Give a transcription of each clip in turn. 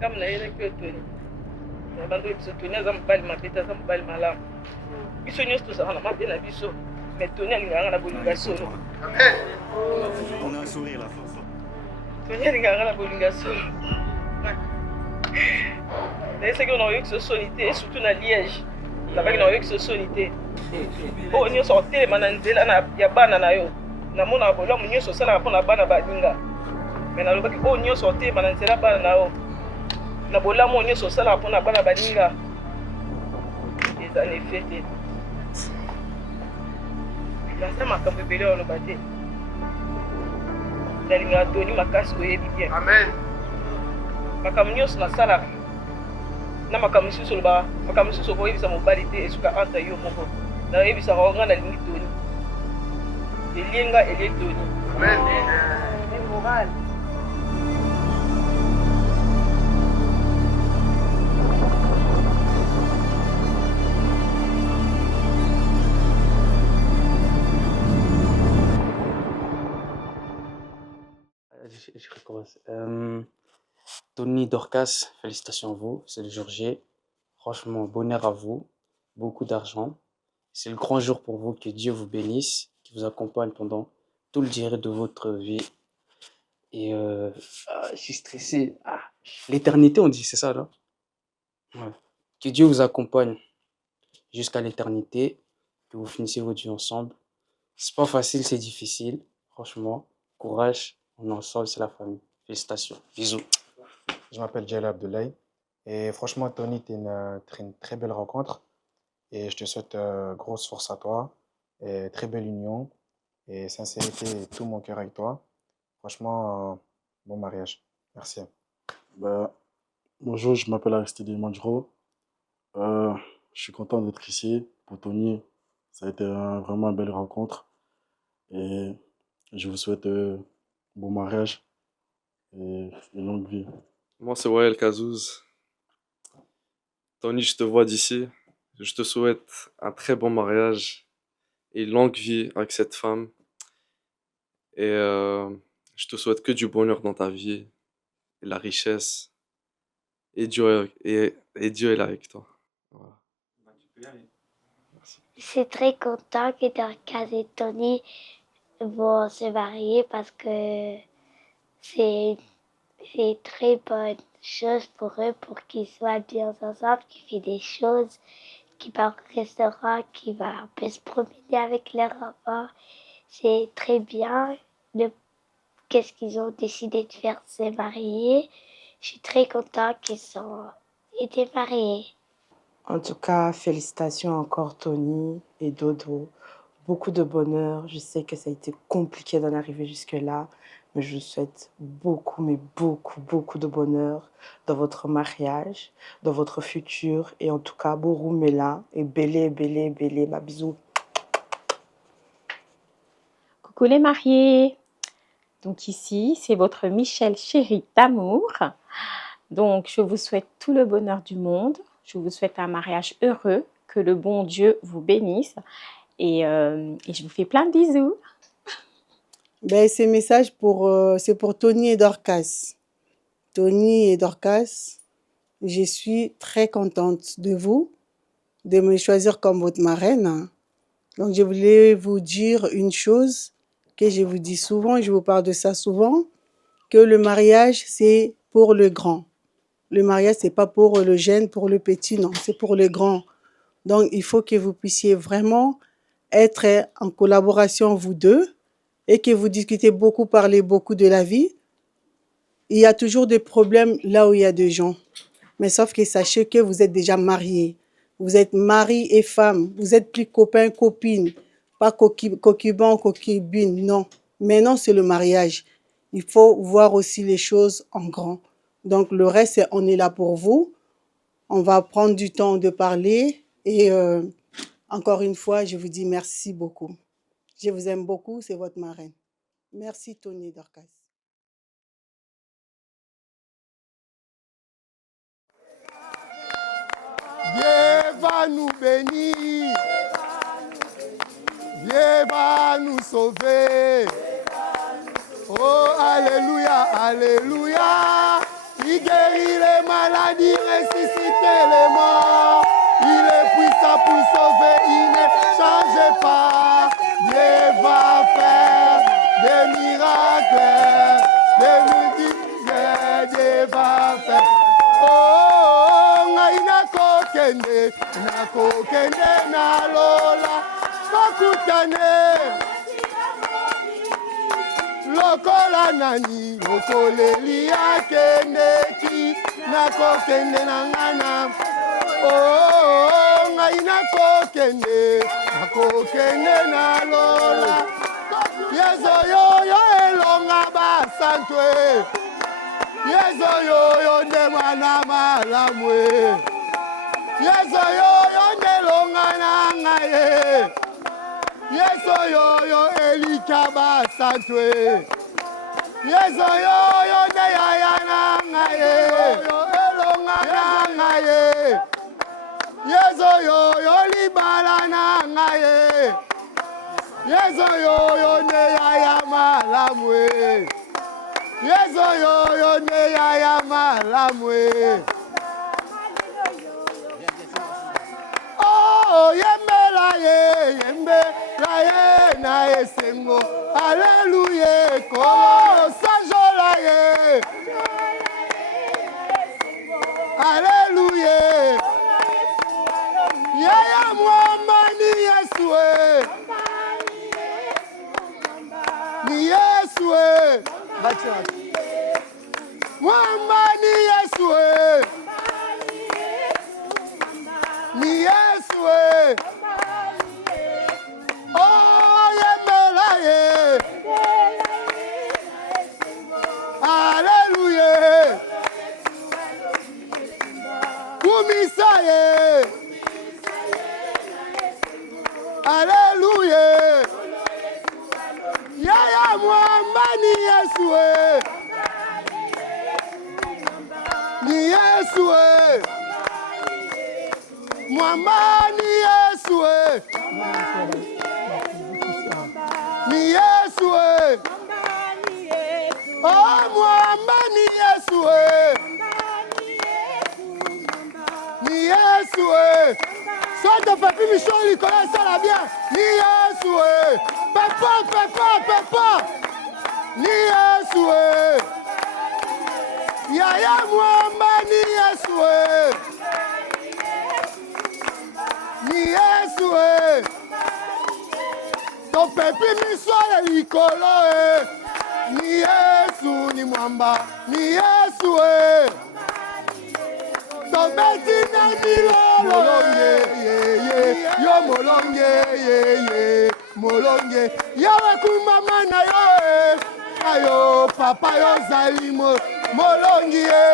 Comme na yele que Tony. Na bando biso Tony aza mobali mabe te aza mobali malamu. Biso nyonso tozalaka na mabe na biso. Mais Tony alingaka na bolinga solo. On a un sourire là. Tony alingaka na bolinga solo. Naye soki nayoki so soni te surtout na Liège. Nabaki nayoki so soni te. Oyo nyonso otelema na nzela ya bana na yo. Namona bolamu nyonso osalaka mpona bana baninga. Mais nalobaki oyo nyonso otelema na nzela bana na yo. Na bolamu oyo nyonso osalaka mpona bana baninga. Eza na efe te. Naza makambo ebele oyo oloba te. Nalingaka Tony makasi oyebi bien. Amen. Makambo nyonso nasalaka. Na makambo mosusu olobaka makambo mosusu okoyebisa mobali te esuka anta yo moko. Nayebisaka nga nalingi Tony. Elienga elie Tony. Amen. Moral. Je recommence. Tony Dorcas, félicitations à vous, c'est le jour J. Franchement, bonheur à vous, beaucoup d'argent. C'est le grand jour pour vous, que Dieu vous bénisse, qui vous accompagne pendant tout le durée de votre vie. Et je suis stressé. L'éternité, on dit, c'est ça, là? Ouais. Que Dieu vous accompagne jusqu'à l'éternité, que vous finissiez votre vie ensemble. C'est pas facile, c'est difficile. Franchement, courage, on est ensemble, c'est la famille. Félicitations, bisous. Je m'appelle Jalal Abdoulaye et franchement, Tony, tu es une très belle rencontre et je te souhaite grosse force à toi et très belle union et sincérité et tout mon cœur avec toi. Franchement, bon mariage. Merci. Bonjour, je m'appelle Aristide Mandjro. Je suis content d'être ici pour Tony. Ça a été vraiment une belle rencontre et je vous souhaite bon mariage et une longue vie. Moi, c'est Wael Kazouz. Tony, je te vois d'ici. Je te souhaite un très bon mariage et une longue vie avec cette femme. Et je te souhaite que du bonheur dans ta vie et la richesse. Et Dieu est là avec toi. Voilà. Merci. Je suis très content que Dorcas et Tony vont se marier parce que c'est très bonne chose pour eux, pour qu'ils soient bien ensemble, qu'ils fassent des choses, qu'ils vont au restaurant, qu'ils vont un peu se promener avec leurs enfants. C'est très bien. Qu'est-ce qu'ils ont décidé de faire, se marier. Je suis très contente qu'ils ont été mariés. En tout cas, félicitations encore Tony et Dodo. Beaucoup de bonheur. Je sais que ça a été compliqué d'en arriver jusque-là, mais je vous souhaite beaucoup, mais beaucoup, beaucoup de bonheur dans votre mariage, dans votre futur. Et en tout cas, Bourou Mela et Bélé, Bélé, Bélé. Ma bisou. Coucou les mariés. Donc ici, c'est votre Michel chéri d'amour. Donc, je vous souhaite tout le bonheur du monde. Je vous souhaite un mariage heureux. Que le bon Dieu vous bénisse. Et je vous fais plein de bisous. Ces messages, c'est pour Tony et Dorcas. Tony et Dorcas, je suis très contente de vous, de me choisir comme votre marraine. Donc, je voulais vous dire une chose que je vous dis souvent, je vous parle de ça souvent, que le mariage, c'est pour le grand. Le mariage, c'est pas pour le jeune, pour le petit, non, c'est pour le grand. Donc, il faut que vous puissiez vraiment être en collaboration, vous deux, et que vous discutez beaucoup, parlez beaucoup de la vie. Il y a toujours des problèmes là où il y a des gens. Mais sauf que sachez que vous êtes déjà mariés. Vous êtes mari et femme. Vous êtes plus copain, copine. Pas coquibon, coquibine, non. Maintenant, c'est le mariage. Il faut voir aussi les choses en grand. Donc, le reste, on est là pour vous. On va prendre du temps de parler. Et encore une fois, je vous dis merci beaucoup. Je vous aime beaucoup, c'est votre marraine. Merci Tony Dorcas. Dieu va nous bénir. Dieu va nous sauver. Oh, alléluia, alléluia. Il guérit les malades. a dit ressusciter les morts. Il est puissant pour sauver, il ne change pas. Dieu va faire des miracles, des multiples, Dieu va faire. Oh, ngai nakokende na lola, bakutane. Lokola nani, lokoleli akendeki, nakokende na ngana. Oh, ngai nakokende na lola. Yezo yo elonga basantwe. Yezo yo nde mwana malamwe. Yezo yo nde longa na ngaye. Yezo yo elika basantwe. Yezo yo nde yaya na ngaye. Yo elonga na ngaye. Yezo yo libala na ngaye. Yezo yo nde yaya malamwe. Yezo yo nde yaya malamwe. Oh, yembela ye na esengo. Alléluia, kolo sanjola ye. Alléluia. Yaya mwamba ni Yesu e. Ni Yesu e. Mwamba ni Yesu e. Ni Yesu e. Oh, yemela ye. Alléluia. Kumisa ye. Alléluia. Yaya mwamba ni Yesu e. Ni Yesu e. Mwamba ni Yesu e. Ni Yesu e. Oh, mwamba ni Yesu e. Ni Yesu e. Sote papi misholi kola sala bien. Ni Yesu e. Pepa. Ni Yesu e. Yaya mwamba ni Yesu e. Ni Yesu e. To pepi misole likolo e. Ni Yesu ni mwamba. Ni Yesu e. To beti na milolo ye. Yo molonge ye. Molonge. Yawe kumama na yo e. Ayo papa yo zali molongi ye.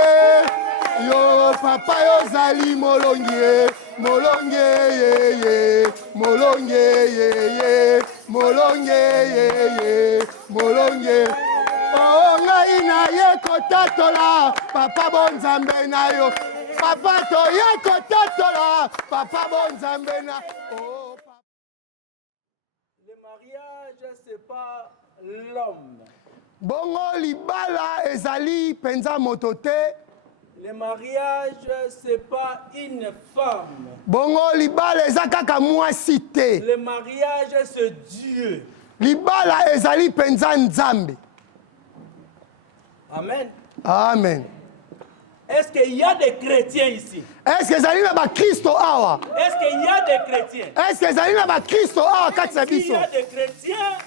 Yo papa yo zali molongi ye. Molonge ye. Molonge ye. Molonge ye. Molonge. Oh, ngai na ye kotatola. Papa bonzambe na yo. Papa to ye kotatola. Papa bonzambe na. Oh, papa. Le mariage, c'est pas l'homme. Bongo libala ezali penza motote. Le mariage, c'est pas une femme. Bongo libala ezakaka mwasi te. Le mariage, c'est Dieu. Libala ezali penza nzambe. Amen. Amen. Est-ce qu'il y a des chrétiens ici? Est-ce que ezali na ba Kristo awa? Est-ce qu'il y a des chrétiens? Est-ce que ezali na ba Kristo awa kati na biso? S'il y a des chrétiens,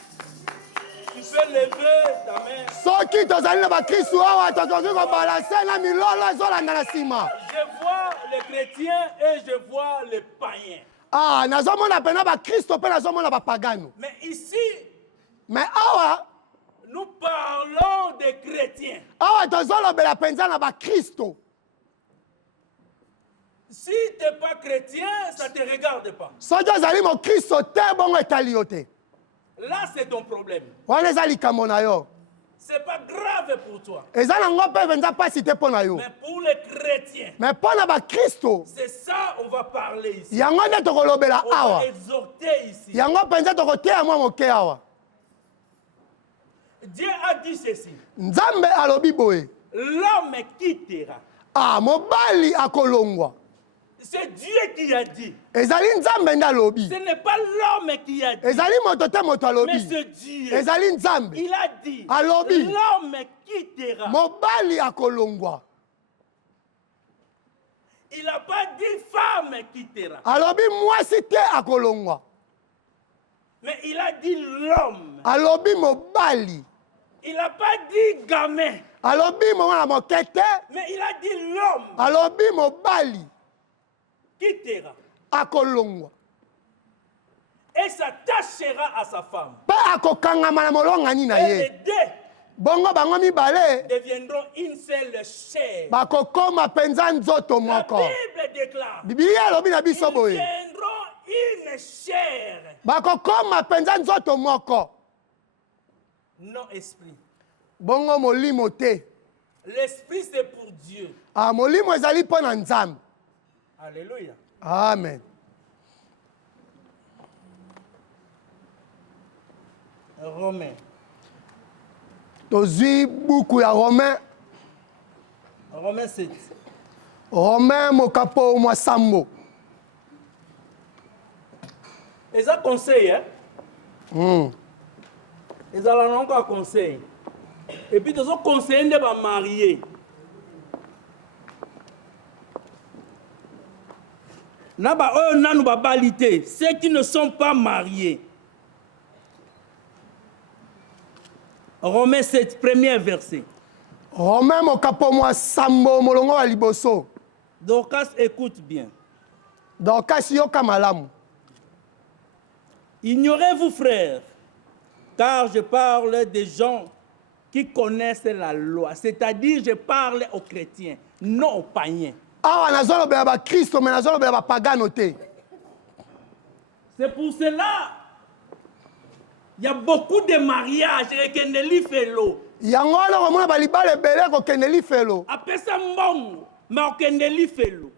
tu peux lever ta main. Soki tozali na ba Kristo awa tokoki kobalanse na milolo ezolanda na nsima. Je vois les chrétiens et je vois les païens. Ah, nazomona pena ba Kristo pe nazomona ba pagano. Mais ici, mais awa nous parlons des chrétiens. Awa tozolobela penza na ba Kristo. Si tu n'es pas chrétien, ça ne te regarde pas. Soki ozali mo Kristo te bongo etali yo te. Là, c'est ton problème. Wana eza likambo na yo. C'est pas grave pour toi. Eza nango pe penza pasi te mpo na yo. Mais pour les chrétiens, mais mpo na ba Kristo, c'est ça on va parler ici. yango nde tokolobela awa. On va exhorter ici. Yango penza tokoteya mwa moke awa. Dieu a dit ceci. Nzambe alobi boye. L'homme quittera. Ah, mobali akolongwa. C'est Dieu qui a dit. Ezali nzambe nda lobi. Ce n'est pas l'homme qui a dit. Ezali moto te moto alobi. Mais c'est Dieu. Ezali nzambe. Il a dit. Alobi. L'homme quittera. Mobali akolongwa. Il n'a pas dit femme quittera. Alobi mwasi te akolongwa. Mais il a dit l'homme. Alobi mobali. Il n'a pas dit gamin. Alobi mwana mokete. Mais il a dit l'homme. Alobi mobali. Quittera. Akolongwa. Et s'attachera à sa femme. Pe akokangama na molongani na Et ye. les deux Bongo bango mibale. deviendront une seule chair. Bakokoma penza nzoto La moko. Bible déclare. Biblia alobi na biso Ils boye. deviendront une chair. Bakokoma penza nzoto moko. Non esprit. Bongo molimo te. L'esprit c'est pour Dieu. Ah, molimo ezali mpo na nzambe. Alléluia. Amen. Romain. Tozwi buku ya Romain. Romain 7. Romain mokapo mwa sambo. Et ça conseille, hein? Et ça là encore conseil. Et puis ils ont conseillé de se marier. Naba eux nanu babalité, ceux qui ne sont pas mariés. Romains 7, premier verset. Romain mokapo mwa sambo molongo wa liboso. Dorcas écoute bien. Dorcas yoka malamu. Ignorez-vous, frères, car je parle des gens qui connaissent la loi. C'est-à-dire, je parle aux chrétiens, non aux païens. Awa nazolobela ba Kristo mais nazolobela ba pagano te. C'est pour cela il y a beaucoup de mariages et que ne li fait l'eau. Yango wana komona balibala ebele kokende lifelo. Apesa mbongo, mais okende li fait l'eau.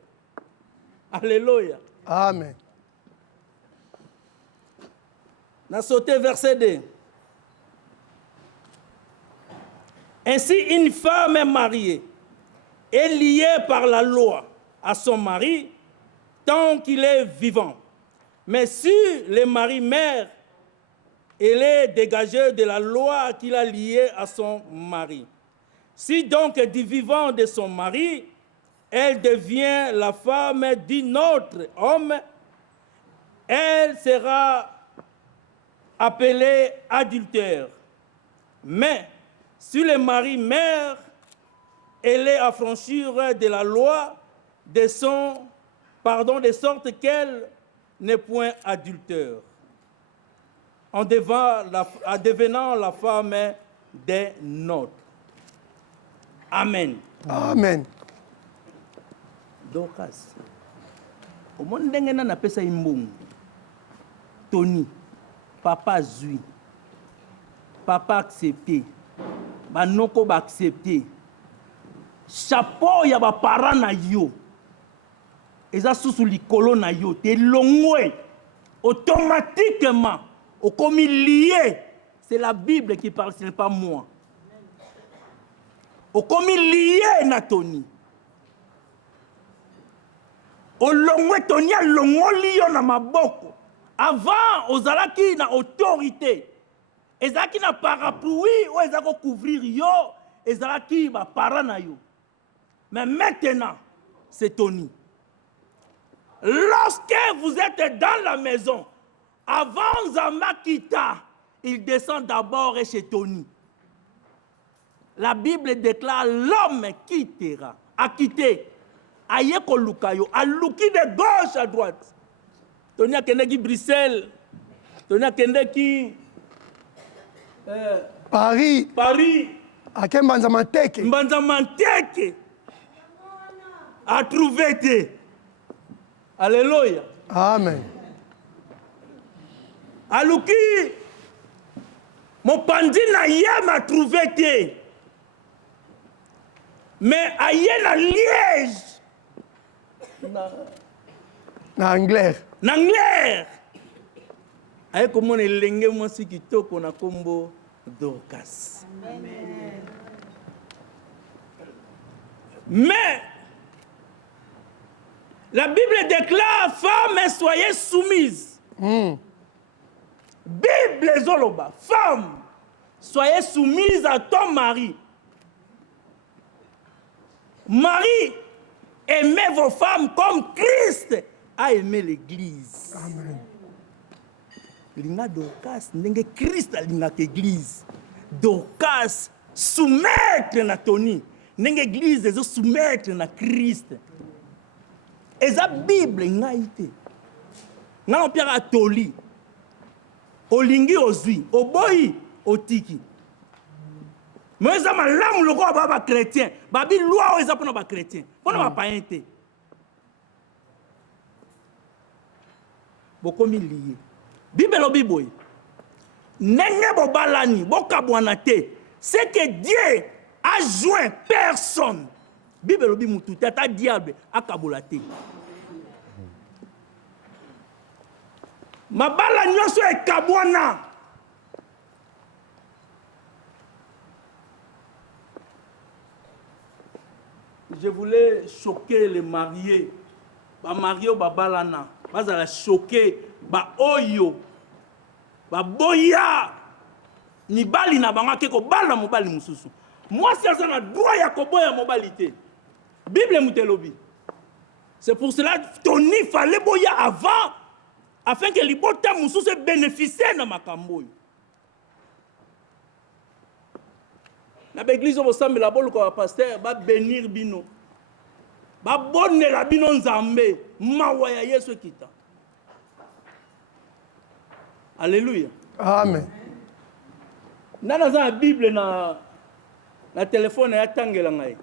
Alléluia. Amen. On a sauté verset 2. Ainsi, une femme est mariée est liée par la loi à son mari tant qu'il est vivant. Mais si le mari meurt, elle est dégagée de la loi qu'il a liée à son mari. Si donc du vivant de son mari, elle devient la femme d'un autre homme, elle sera appelée adultère. Mais si le mari meurt, elle est affranchie de la loi de sorte qu'elle n'est point adultère, en devenant la femme d'un autre. Amen. Amen. Dorcas. Au monde ndenge na pesa imbungu. Tony. Papa zui. Papa accepté. Banoko ba accepté. Chapeau ya ba parents na yo. Eza susu likolo na yo te longwe automatiquement au comme lié. C'est la Bible qui parle, ce n'est pas moi. Au comme lié na Tony. Au longwe Tony a longoli yo na maboko. Avant ozalaki na autorité. Ezalaki na parapluie ou ezako couvrir yo, ezalaki ba parents na yo. Mais maintenant, c'est Tony. Lorsque vous êtes dans la maison, avant Zamakita, il descend d'abord chez Tony. La Bible déclare l'homme quittera. A quitté. Ayeko Lukayo. A Luki de gauche à droite. Tony a kende ki Bruxelles. Tony a kende ki Paris. Paris. Ake Mbanzamanteke. Mbanzamanteke. A trouvé des. Alléluia. Amen. Aluki, mon pandi na yé m'a trouvé té. Mais aïe na Liège. Na Angleterre. Na Angleterre. Aïe comment on est lengue moi si kitoko na kombo Dorcas. Mais La Bible déclare, femmes, soyez soumises. Bible zoloba, femme, soyez soumise à ton mari. Marie, aimez vos femmes comme Christ a aimé l'Église. Amen. Linga Dorcas, ndenge Christ a linga l'Église. Dorcas, soumettre na Tony. Ndenge Église ezo soumettre na Christ. Eza Bible ngaite. Nga Pierre atoli. Olingi ozwi, oboyi otiki. Mais eza malamu loko ba chrétien, babi loi eza pona ba chrétien, pona ba païen te. Bokomi lié. Bible lobi boy. Nenge bobalani, bokabwana te. C'est que Dieu a joint personne. Bible lobi mutu tata diable akabola te. Mabala nyonso ekabwana. Je voulais choquer les mariés. Ba mariés ba balana, bazala choquer ba oyo. Ba boya. Ni bali na banga ke ko bala mobali mususu. Moi si ça na droit ya ko boya mobali te. Bible mutelobi. C'est pour cela Tony fallait boya avant afin que libota mususu bénéficie na makambo. Na l'église au sambe la bolo ko pasteur ba bénir bino. Ba bonne la bino nzambe mawa ya Yesu kita. Alléluia. Amen. Nana za Bible na téléphone ya tangela ngai.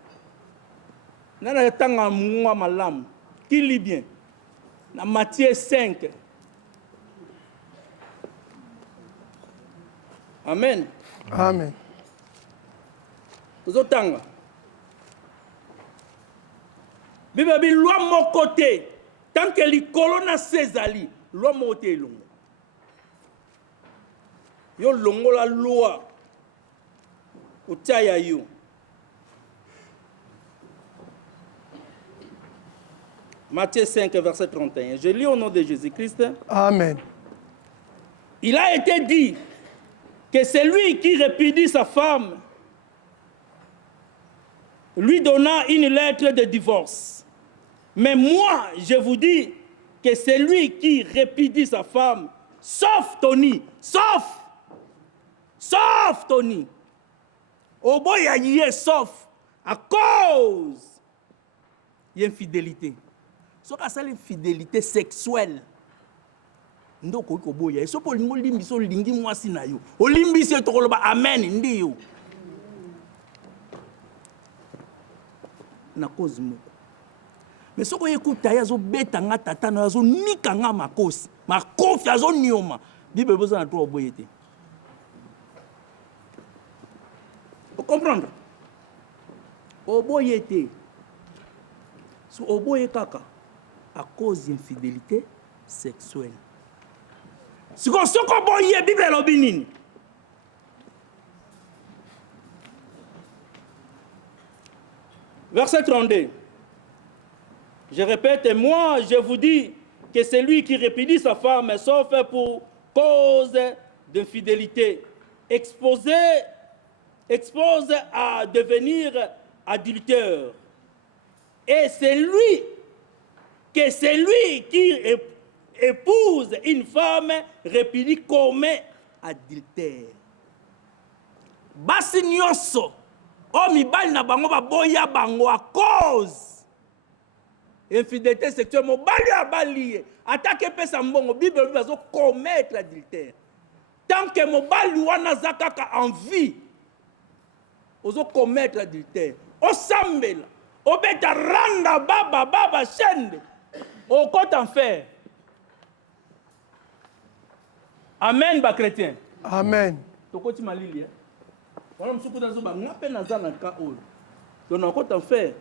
Nana ya tanga mwa malamu. Qui lit bien? Na Matthieu 5. Amen. Amen. Zotanga. Bible bi loi mon côté tant que li colonna Césali, loi mon côté longo. Yo longo la loi. Otaya yo. Matthieu 5 verset 31. Je lis au nom de Jésus-Christ. Amen. Il a été dit que celui qui répudie sa femme lui donna une lettre de divorce. Mais moi, je vous dis que celui qui répudie sa femme, sauf Tony, sauf Tony, au boy y est sauf à cause d'infidélité. So ka sala infidélité sexuelle. Ndoko ko boya. So po lingo limbi so lingi mwasi na yo. Olimbi se to koloba amen ndi yo. Na cause moko. Mais soko écoute yazo beta nga tata na yazo nika nga makosi. Makofi yazo nioma. Bible besoin na to oboyete. Vous comprenez? Oboyete. So oboye kaka à cause d'infidélité sexuelle. Si on se boye Bible lobinini. Verset 32. Je répète, moi, je vous dis que celui qui répudie sa femme, sauf pour cause d'infidélité, expose à devenir adultère. Et celui qui épouse une femme répudie commet adultère. Basi nyonso o mibali na bango baboya bango à cause infidélité sexuelle mobali abali attaque pesa mbongo Bible bazo commettre adultère. Tant que mobali wana zakaka en vie ozo commettre adultère. O sambela o beta randa baba shende au côté en fer. Amen ba chrétien. Amen. Tokoti malili hein. Voilà msuku dazo ba ngape nazana ka ol. Donc en côté en fer.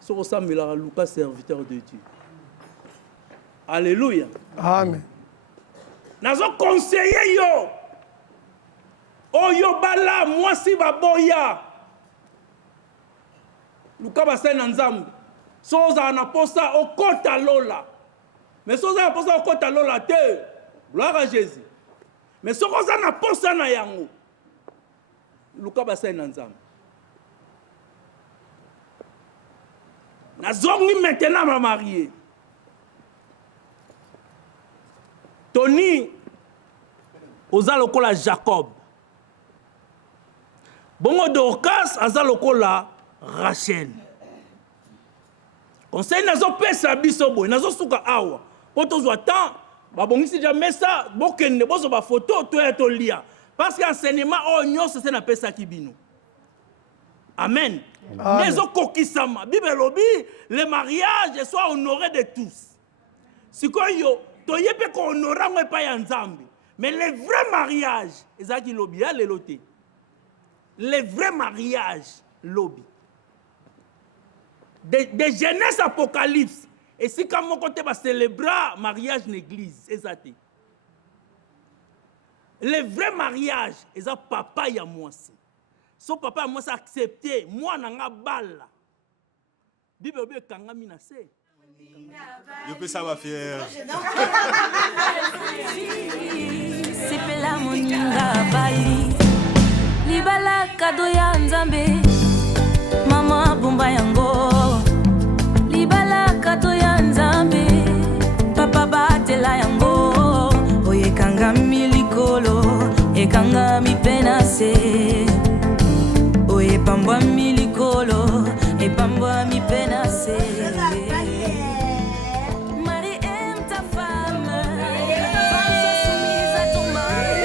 So sambela Lucas serviteur de Dieu. Alléluia. Amen. Nazo conseiller yo. Oyo bala mwasi baboya. Luka basai na nzambe. Soza na posa au kota lola. Mais soza na posa au kota lola te. Gloire à Jésus. Mais soza na posa na yango. Luka basa na nzambe. Nazongi maintenant ma mariée. Tony oza lokola Jacob. Bongo Dorcas aza lokola Rachel. Conseil nazo pesa biso boy, nazo suka awa. Poto zwa temps, ba bongisi jamais ça, bokende bozo ba photo to ya to lia. Parce que enseignement o nyonso c'est na pesa kibino. Amen. Mais au kokisama, Bible lobi, le mariage soit honoré de tous. Si quoi yo, to yepe ko honora ngwe pa ya nzambe. Mais le vrai mariage, ezaki lobi ya le loté. Le vrai mariage, lobby. De Genèse Apocalypse. Et si quand mon côté va célébrer mariage l'église, c'est ça. Le vrai mariage, c'est papa et moi. Son papa et moi accepté, moi n'a balle. Bible obé kanga minase. Je peux savoir fier. C'est pela moninga bali. Libala kado ya nzambe mama bumba yango libala kado ya nzambe papa batela yango oyekanga milikolo ekanga mipenase oyepambwa milikolo epambwa mipenase. Marie aime ta femme, femme soit soumise à ton mari.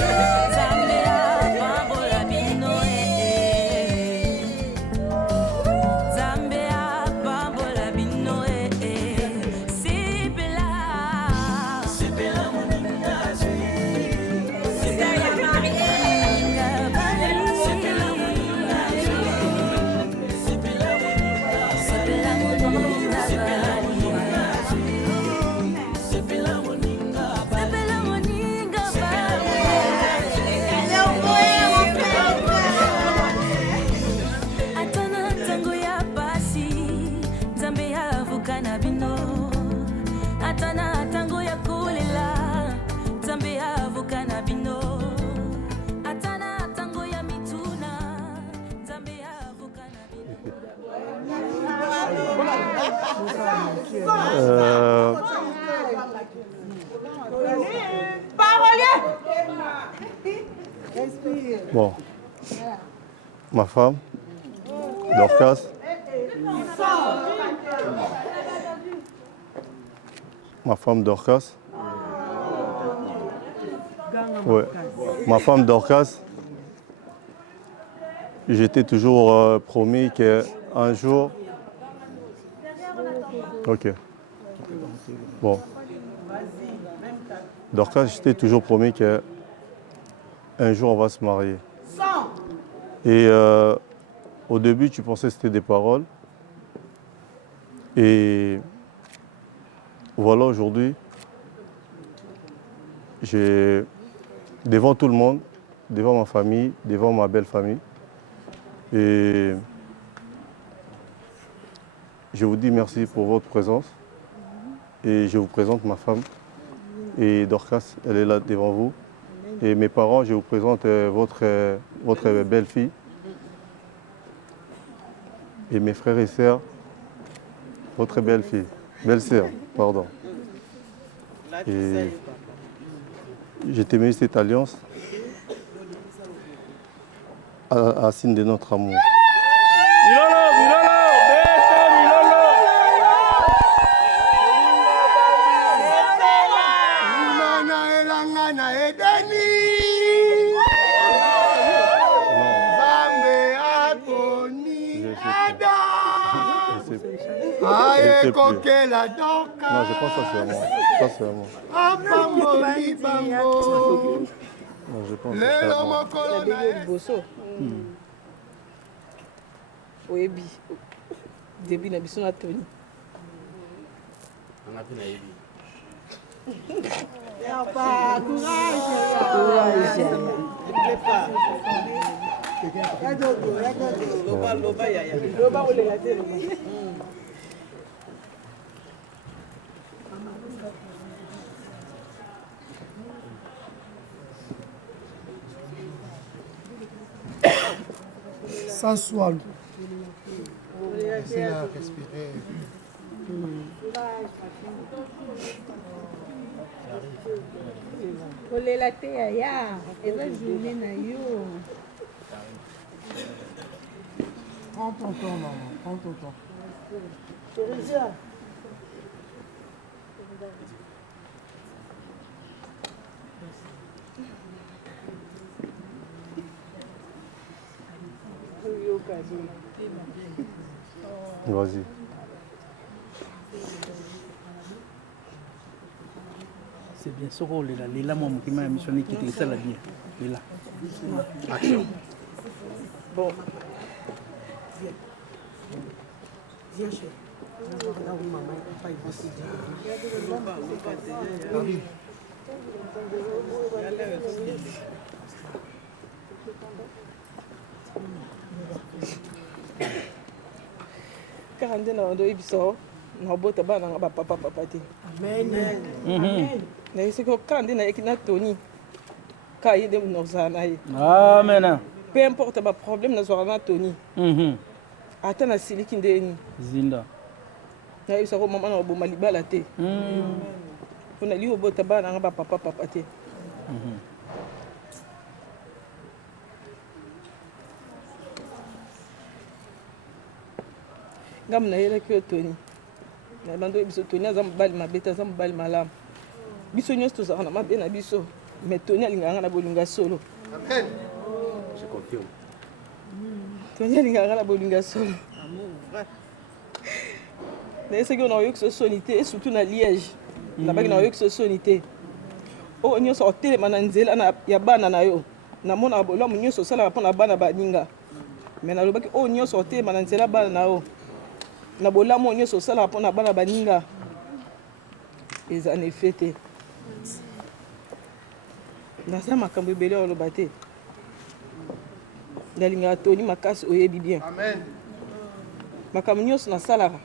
Bon, ma femme, Dorcas, ma femme Dorcas, ouais, ma femme Dorcas, j'étais toujours promis qu'un jour, ok, bon, Dorcas, j'étais toujours promis qu'un jour on va se marier. Et au début, tu pensais que c'était des paroles. Et voilà, aujourd'hui, devant tout le monde, devant ma famille, devant ma belle famille, et je vous dis merci pour votre présence. Et je vous présente ma femme. Et Dorcas, elle est là devant vous. Et mes parents, je vous présente votre belle-fille. Et mes frères et sœurs, votre belle-fille. Belle-sœur, pardon. Et je t'ai mis cette alliance à signe de notre amour. Non, je pense que c'est moi. Ça, c'est moi. Non, je pense que c'est moi. Oyebi. Début na biso na Tony. On a pu na yebi. sans soin. Laissez-la respirer. kolela te yaya eza journée na yo. Prends ton temps, maman. Prends ton temps. Thérésia. Vas-y. C'est bien, ce rôle-là, Léla, moi, qui m'a missionné, qui était ça, la bien. Léla. Action. Bon. Viens, chérie. On va voir là où maman et papa ils vont se dire. Arrive. Karande na wando ibiso na bota bana nga ba papa te. Amen. Amen. Na isi ko karande na ekina Tony. Ka yede mo zana yi. Amen. Peu importe ba problème na zo na Tony. Ata na siliki ndeni. Zinda. Na isi ko mama na bo malibala te. Kuna liyo bota bana nga ba papa te. Ngam na yela ki Tony. Na bando biso Tony azam bali mabeta azam bali malamu. Biso nyos to za na mabe na biso. Mais Tony alinganga na bolinga solo. Amen. Je confirme. Tony alinganga na bolinga solo. Amour, vrai. Na ese ko na yo ko sonité et surtout na Liège. Na baki na yo ko sonité. O nyos o tele mananzela na ya bana na yo. Na mona bolo mo nyos sala pa na bana baninga. Mais na lobaki o nyos o tele mananzela bana na yo. Na bolamu nyonso osala mpona bana baninga eza na efe te. Naza makambo ebele oloba te. Nalingaka Tony makasi oyebi bien. Makambo nyonso nasalaka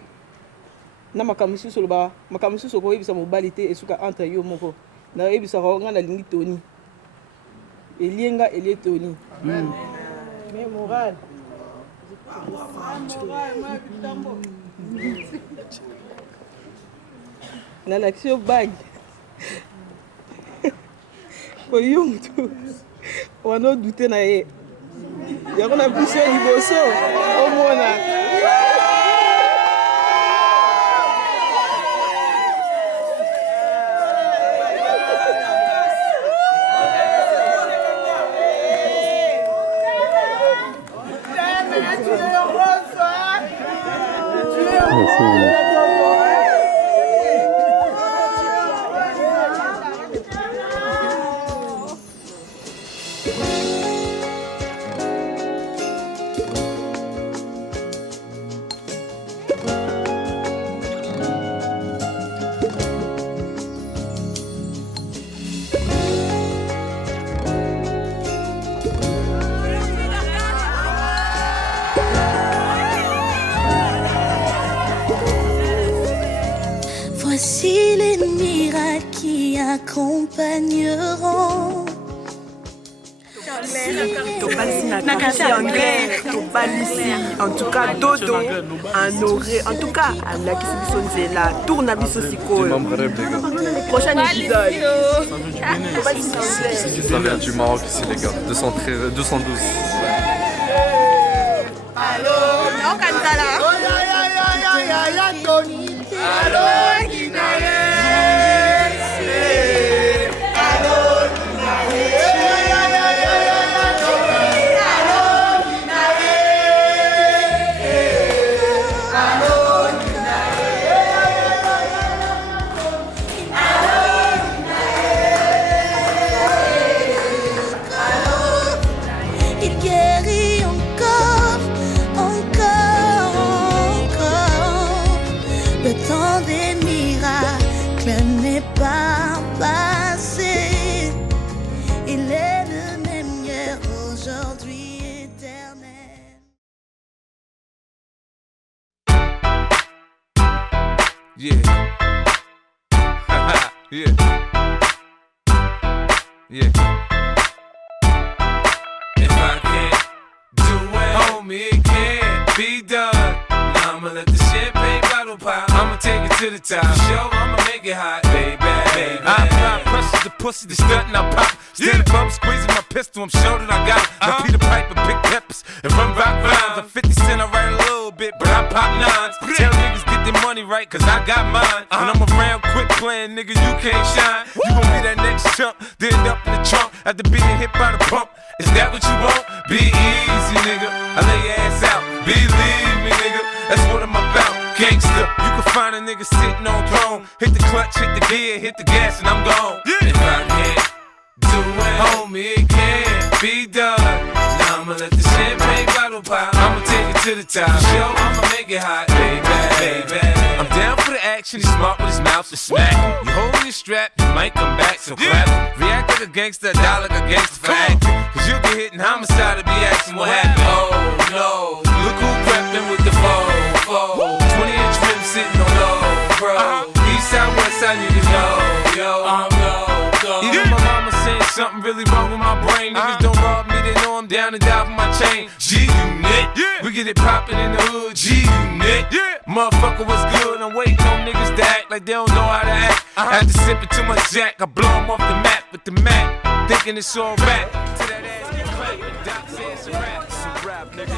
na makambo mosusu oloba makambo mosusu okoyebisa mobali te esuka entre yo moko. Nayebisaka nga nalingi Tony. Elienga elie Tony. Mais moral. Nalakisi yo bag oyo mutu wana odute na ye yango na biso liboso omona Voici les miracles qui accompagneront. En tout cas, Dodo, Honoré, en tout cas, Alakisi biso nzela, tourna biso sikoyo. Prochain épisode. Ça vient du Maroc ici les gars, 212. Allô, non, Kantala. Tony. Allô, Guinaye. Allô, Guinaye. Il guérit encore. Le temps des miracles n'est pas passé. Il est le même hier, aujourd'hui, éternel. Yeah. Yeah. Yeah. If I can't do it, homie. I'ma take it to the top. Show, I'ma make it hot, baby. I apply pressure to pussy, the stuntin' I pop. Stand above, squeezing my pistol, I'm sure that I got it. Now Peter Piper, big peppers, and run rock rhymes. I'm 50 Cent, I write a little bit, but I pop nines. Tell niggas get their money right, cause I got mine. When I'm around, quit playing, nigga, you can't shine. You gon' be that next chump, then end up in the trunk after being hit by the pump. Is that what you want? Be easy, nigga. I lay your ass out. Believe me, nigga. That's what I'm about. Gangsta. You can find a nigga sitting on throne. Hit the clutch, hit the gear, hit the gas, and I'm gone. If I can't do it, homie, it can't be done. Now I'ma let the champagne bottle pop. I'ma take it to the top. Show, I'ma make it hot, baby. I'm down for the action. He's smart with his mouth to smack. You holding your strap, you might come back, so clap. React like a gangster, die like a gangster for acting. Cause you get hit in homicide to be asking what happened. Oh no, look who crept with the foe. 20-inch rim sitting on low, bro. East side, west side, niggas know, yo. I'm go. Even my mama saying something really wrong with my brain. Niggas don't rob me, they know I'm down and die for my chain. G-Unit, we get it poppin' in the hood. G-Unit, motherfucker, what's good? I'm waiting on niggas to act like they don't know how to act. After sipping too much Jack, I blow them off the map with the Mac, thinking it's all rap. Till that ass get clapped, Doc says it's a rap. It's a rap, nigga.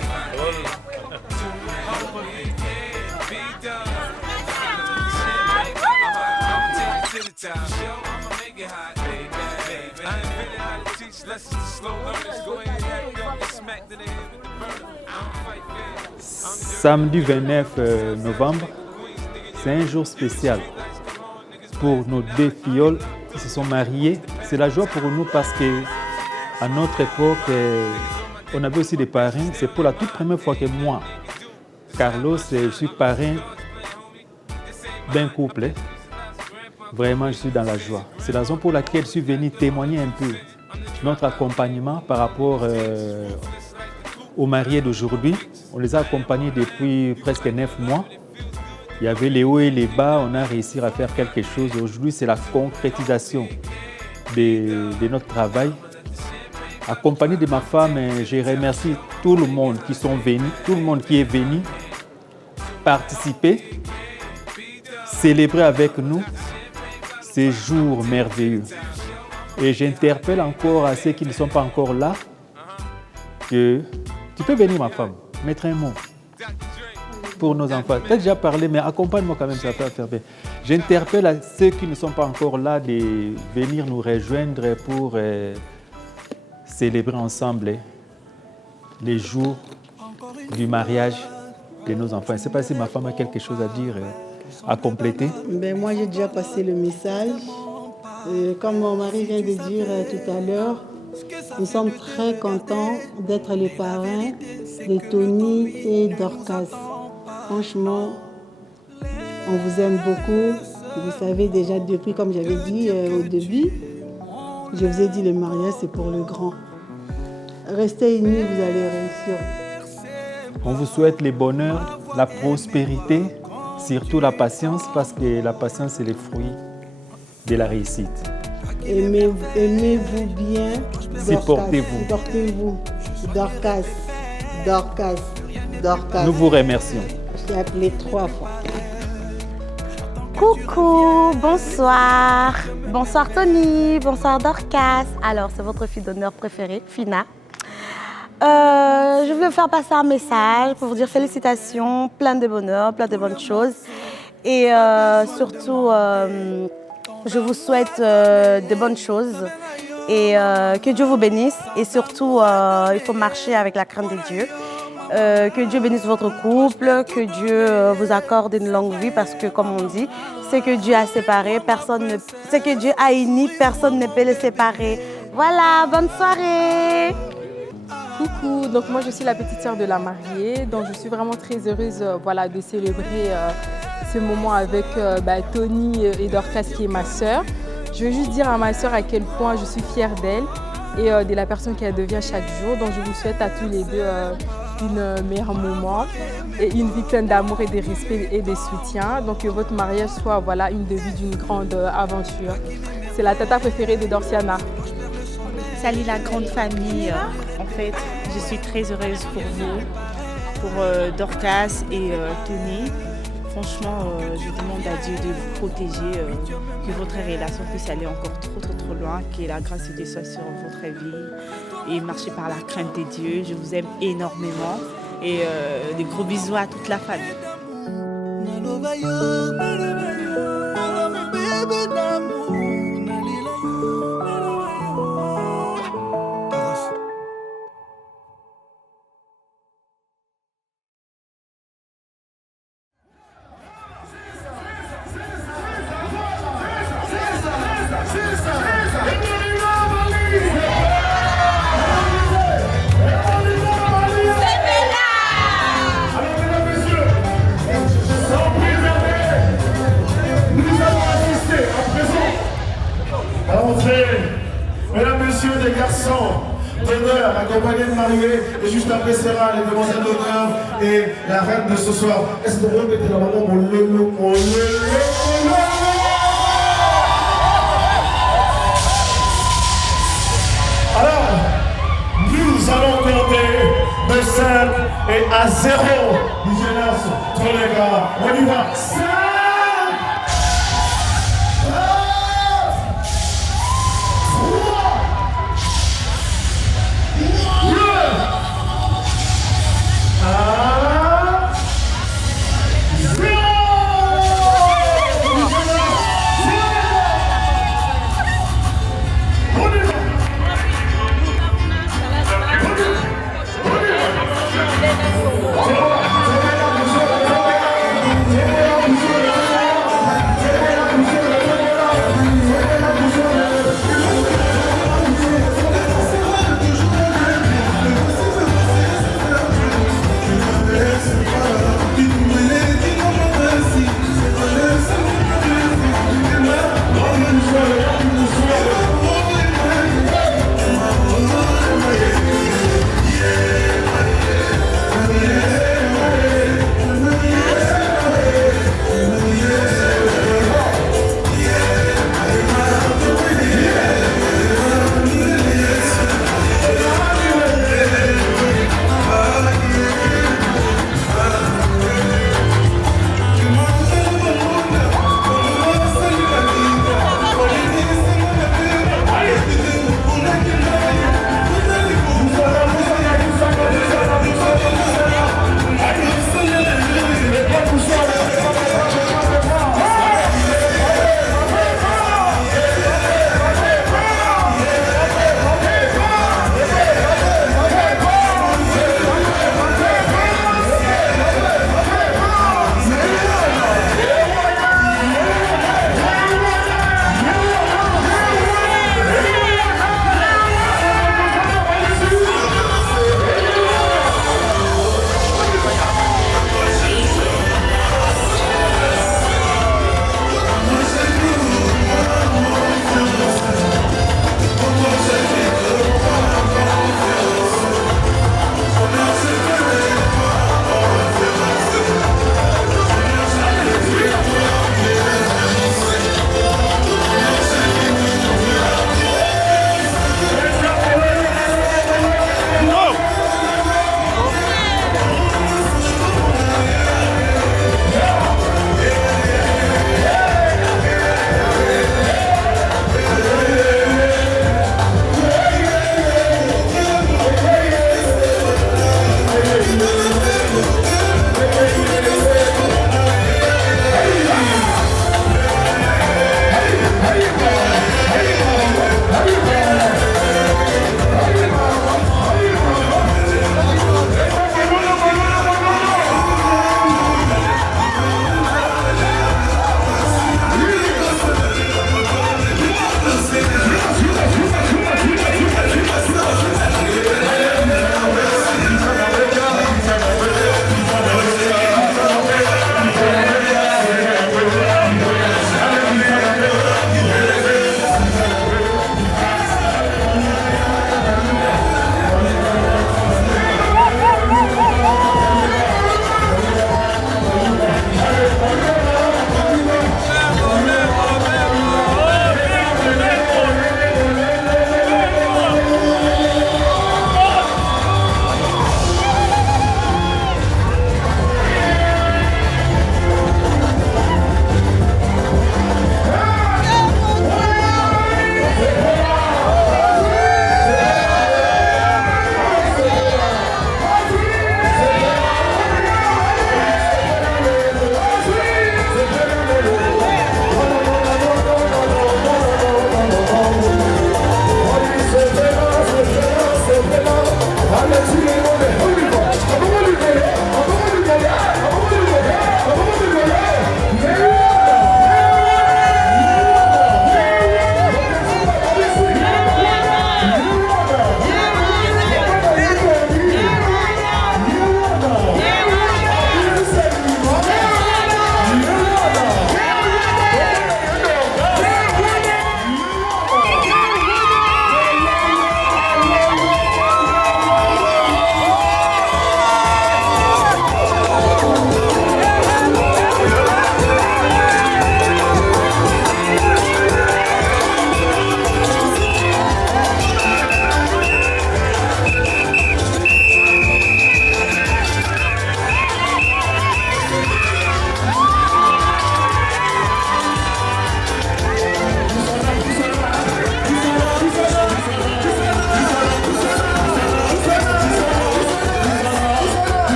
Samedi 29 novembre, c'est un jour spécial pour nos deux filleuls qui se sont mariés. C'est la joie pour nous parce qu'à notre époque, on avait aussi des parrains. C'est pour la toute première fois que moi, Carlos, je suis parrain d'un couple. Vraiment, je suis dans la joie. C'est la raison pour laquelle je suis venu témoigner un peu notre accompagnement par rapport aux mariés d'aujourd'hui. On les a accompagnés depuis presque 9 mois. Il y avait les hauts et les bas. On a réussi à faire quelque chose. Aujourd'hui, c'est la concrétisation de notre travail. Accompagné de ma femme, je remercie tout le monde qui sont venus, tout le monde qui est venu participer, célébrer avec nous ces jours merveilleux. Et j'interpelle encore à ceux qui ne sont pas encore là que tu peux venir, ma femme, mettre un mot pour nos enfants. Tu as déjà parlé, mais accompagne-moi quand même, ça va faire bien. J'interpelle à ceux qui ne sont pas encore là de venir nous rejoindre pour célébrer ensemble les jours du mariage de nos enfants. Je ne sais pas si ma femme a quelque chose à dire, à compléter. Ben, moi, j'ai déjà passé le message. Comme mon mari vient de dire tout à l'heure, nous sommes très contents d'être les parrains de Tony et Dorcas. Franchement, on vous aime beaucoup. Vous savez déjà depuis, comme j'avais dit au début, je vous ai dit le mariage c'est pour le grand. Restez unis, vous allez réussir. On vous souhaite le bonheur, la prospérité, surtout la patience, parce que la patience c'est le fruit de la réussite. Aimez-vous bien. Supportez-vous. Supportez-vous. Dorcas. Nous vous remercions. Je t'ai appelé 3 fois. Coucou, bonsoir. Bonsoir Tony, bonsoir Dorcas. Alors, c'est votre fille d'honneur préférée, Fina. Je voulais vous faire passer un message pour vous dire félicitations, plein de bonheur, plein de bonnes choses. Et surtout, je vous souhaite de bonnes choses et que Dieu vous bénisse. Et surtout, il faut marcher avec la crainte de Dieu. Que Dieu bénisse votre couple, que Dieu vous accorde une longue vie parce que, comme on dit, ce que Dieu a séparé, ce que Dieu a uni, personne ne peut le séparer. Voilà, bonne soirée. Coucou, donc moi je suis la petite sœur de la mariée, donc je suis vraiment très heureuse voilà, de célébrer ce moment avec Tony et Dorcas qui est ma sœur. Je veux juste dire à ma sœur à quel point je suis fière d'elle et de la personne qu'elle devient chaque jour. Donc je vous souhaite à tous les deux une meilleure moment et une vie pleine d'amour et de respect et de soutien. Donc que votre mariage soit voilà, une début d'une grande aventure. C'est la tata préférée de Dorciana. Salut la grande famille. En fait, je suis très heureuse pour vous, pour Dorcas et Tony. franchement, je demande à Dieu de vous protéger, que votre relation puisse aller encore trop loin, que la grâce de Dieu soit sur votre vie et marcher par la crainte de Dieu. Je vous aime énormément et des gros bisous à toute la famille. Mesdames, Messieurs, des garçons d'honneur accompagnés de mariés, et juste après sera les demoiselles d'honneur et la reine de ce soir. Est-ce que vous répétez normalement mon lolo, mon lolo? Alors, nous allons compter de 5 et à 0. Vigilance, tous les gars, on y va. 5, 3,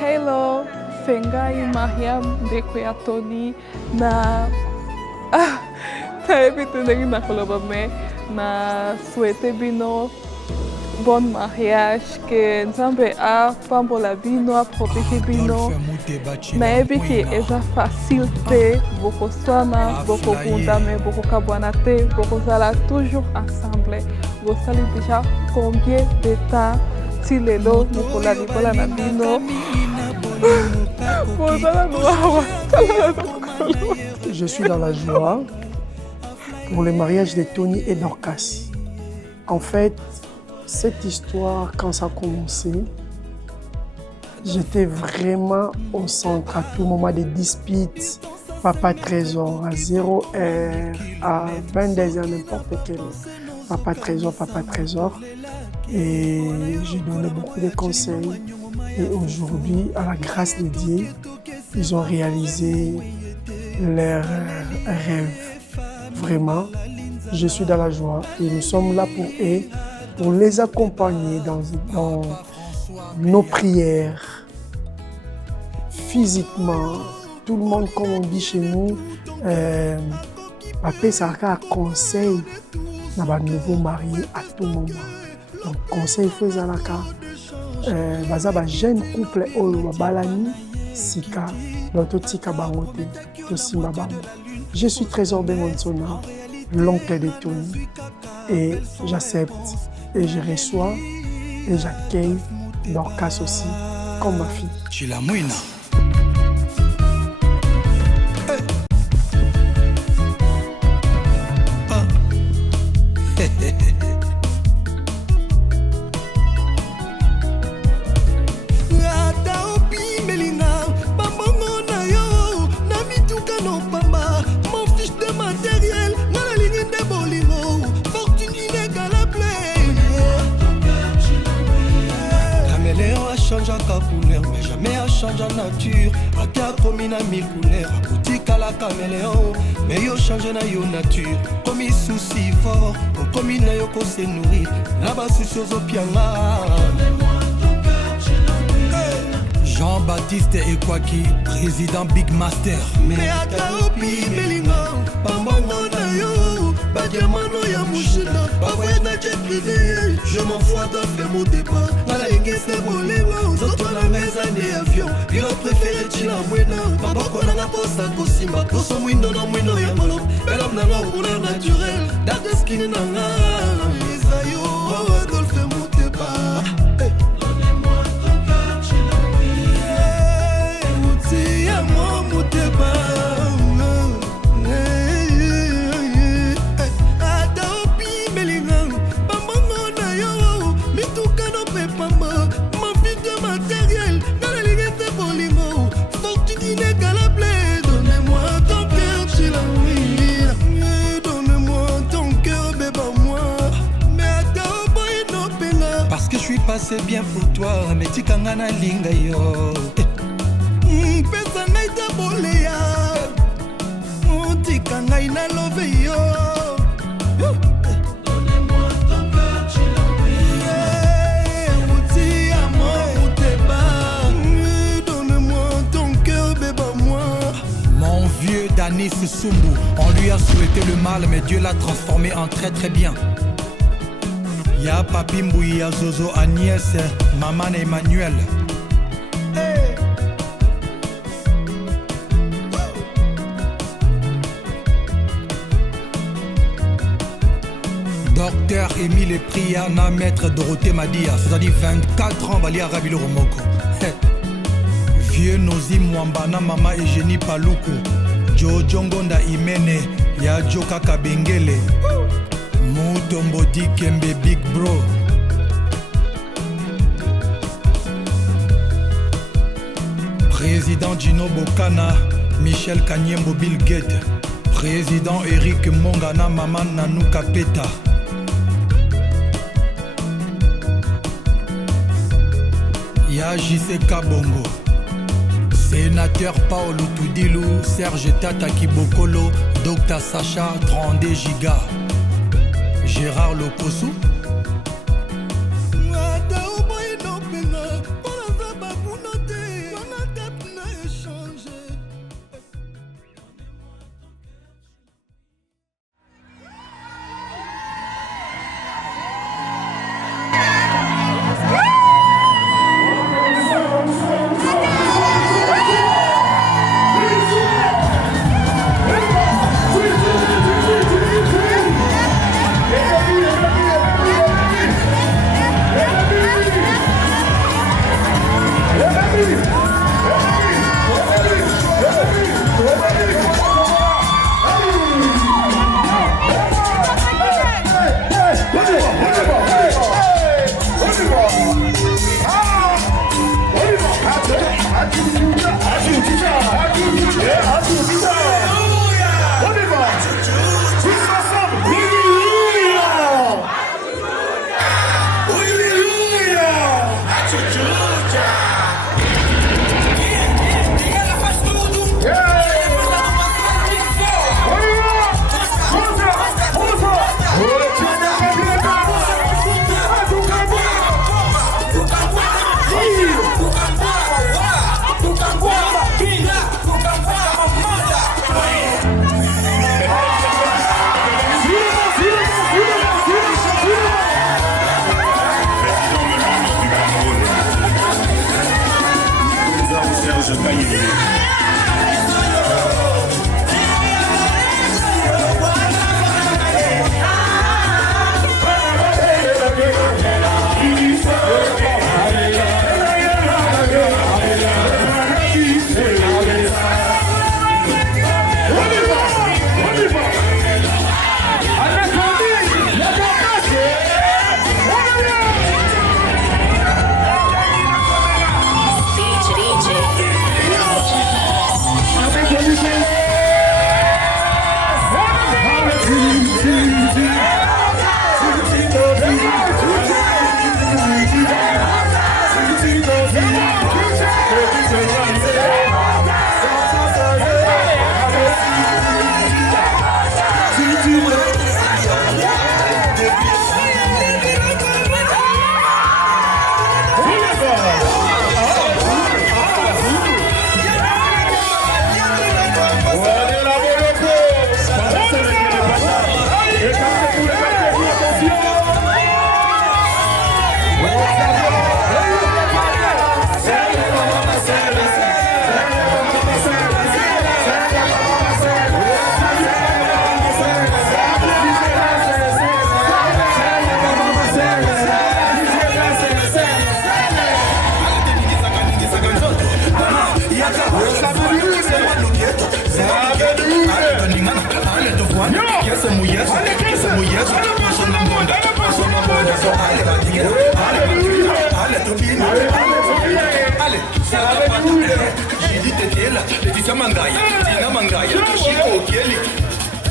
Hello, Fengai Mariam Dekoya Tony na nayebi tundagi na koloba me na souhaiter bino bon mariage que Nzambe a pambola bino a protéger bino nayebi que eza facile te boko swana boko bundame boko kabwana te boko zala toujours ensemble bosali déjà combien de temps si lelo mokola libola na bino Je suis dans la joie pour le mariage de Tony et Dorcas. En fait, cette histoire, quand ça a commencé, j'étais vraiment au centre à tout moment des disputes. Papa Trésor à 0 heure, à 22 heures, n'importe quelle heure. Papa Trésor. Et j'ai donné beaucoup de conseils. Et aujourd'hui, à la grâce de Dieu, ils ont réalisé leur rêve. Vraiment, je suis dans la joie et nous sommes là pour eux, pour les accompagner dans nos prières. Physiquement, tout le monde, comme on dit chez nous, Papa Sarka conseille dans les nouveaux mariés à tout moment. Donc, conseil faisant la cas. Bazaba jeune couple oyo balani sika l'autre tika bangote to simba bango. Je suis Trésor Benonsona, l'oncle de Tony, et j'accepte et je reçois et j'accueille Dorcas aussi comme ma fille. Chilamouina. change en nature ake akomi na mille couleur otikala caméléon mais yo change na yo nature komi souci fort okomi na yo kose nourrir na basusi ozopianga Jean-Baptiste Ekwaki, président Big Master. Mais akaopi melinga, bambongo na yo, badiamano ya mushina, bavoyage na jet privé, je m'en fous d'offre mon départ. Nala engese bolengo, zoto na meza ne avion, bilo préféré chila mwena, maboko na posta kosimba, poso mwindo na mwindo ya molo, belam na nga couleur naturelle, date skin na nga, Isayo, Adolphe mon départ. Parce que je suis passé bien pour toi, mais tu kanga na linga yo. Pesa ngai ta boleya, tika ngai na love yo. Donnez-moi ton cœur, tu donne-moi ton cœur, bébé moi. Mon vieux Danis Sumbu, on lui a souhaité le mal, mais Dieu l'a transformé en très très bien. Ya Papi Mbouya, Zozo, Agnès, Maman Emmanuel. Docteur Émile Priana, maître Dorothée Madia, c'est-à-dire 24 ans, Valia Rabilo Romoko. Vieux Nozi Mwambana, Mama Eugénie Paluku, Jojongonda Imene, Ya Joka Kabengele, Mutombo Dikembe Big Bro. Président Gino Bokana, Michel Kanyembo Bill Gates, Président Eric Mongana, Maman Nanou Kapeta. Ya JC Kabongo, Sénateur Paolo Toudilou, Serge Tata Kibokolo, Dr Sacha 32 Giga, Gérard Lokosu. Yeah.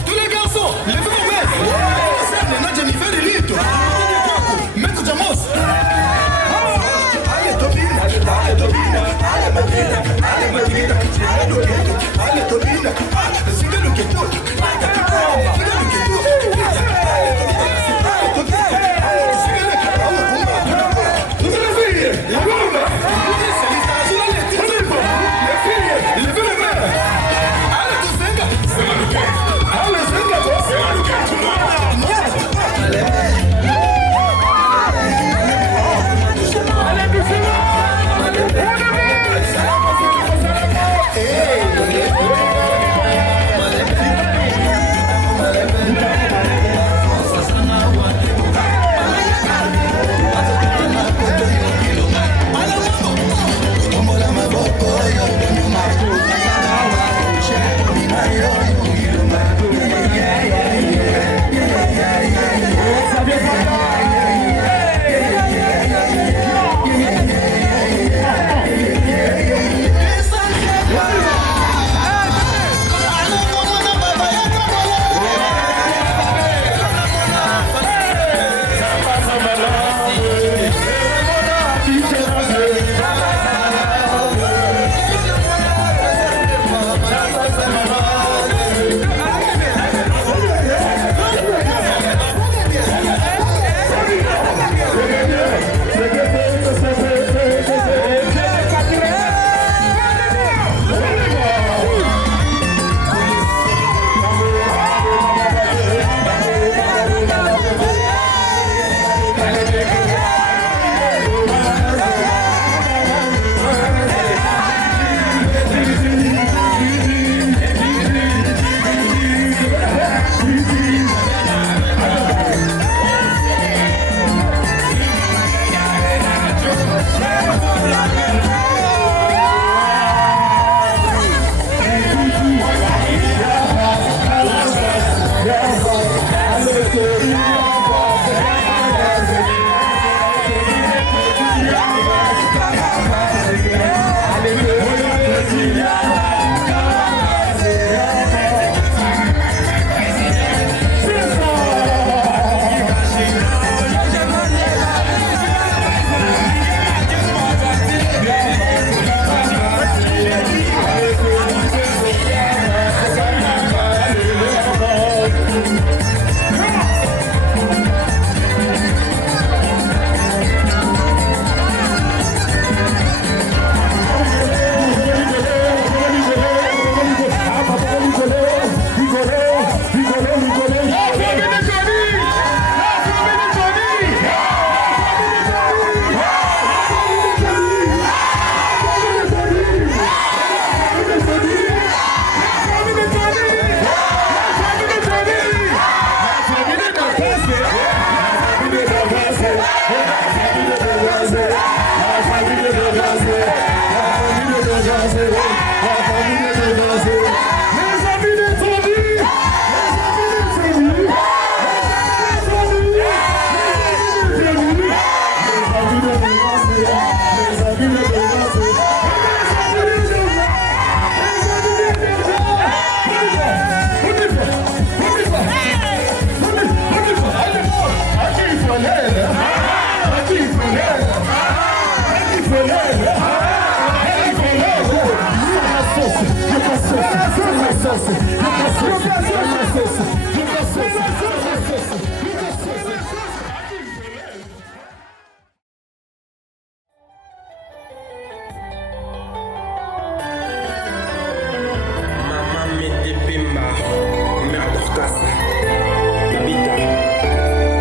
Tous les garçons, levez vos mains. Jennifer Elito. Maître Jamos. Allez, Tobina. Allez, Tobina. Allez, Madina. Allez, Madina. Allez, Tobina. Sigue lo que tú.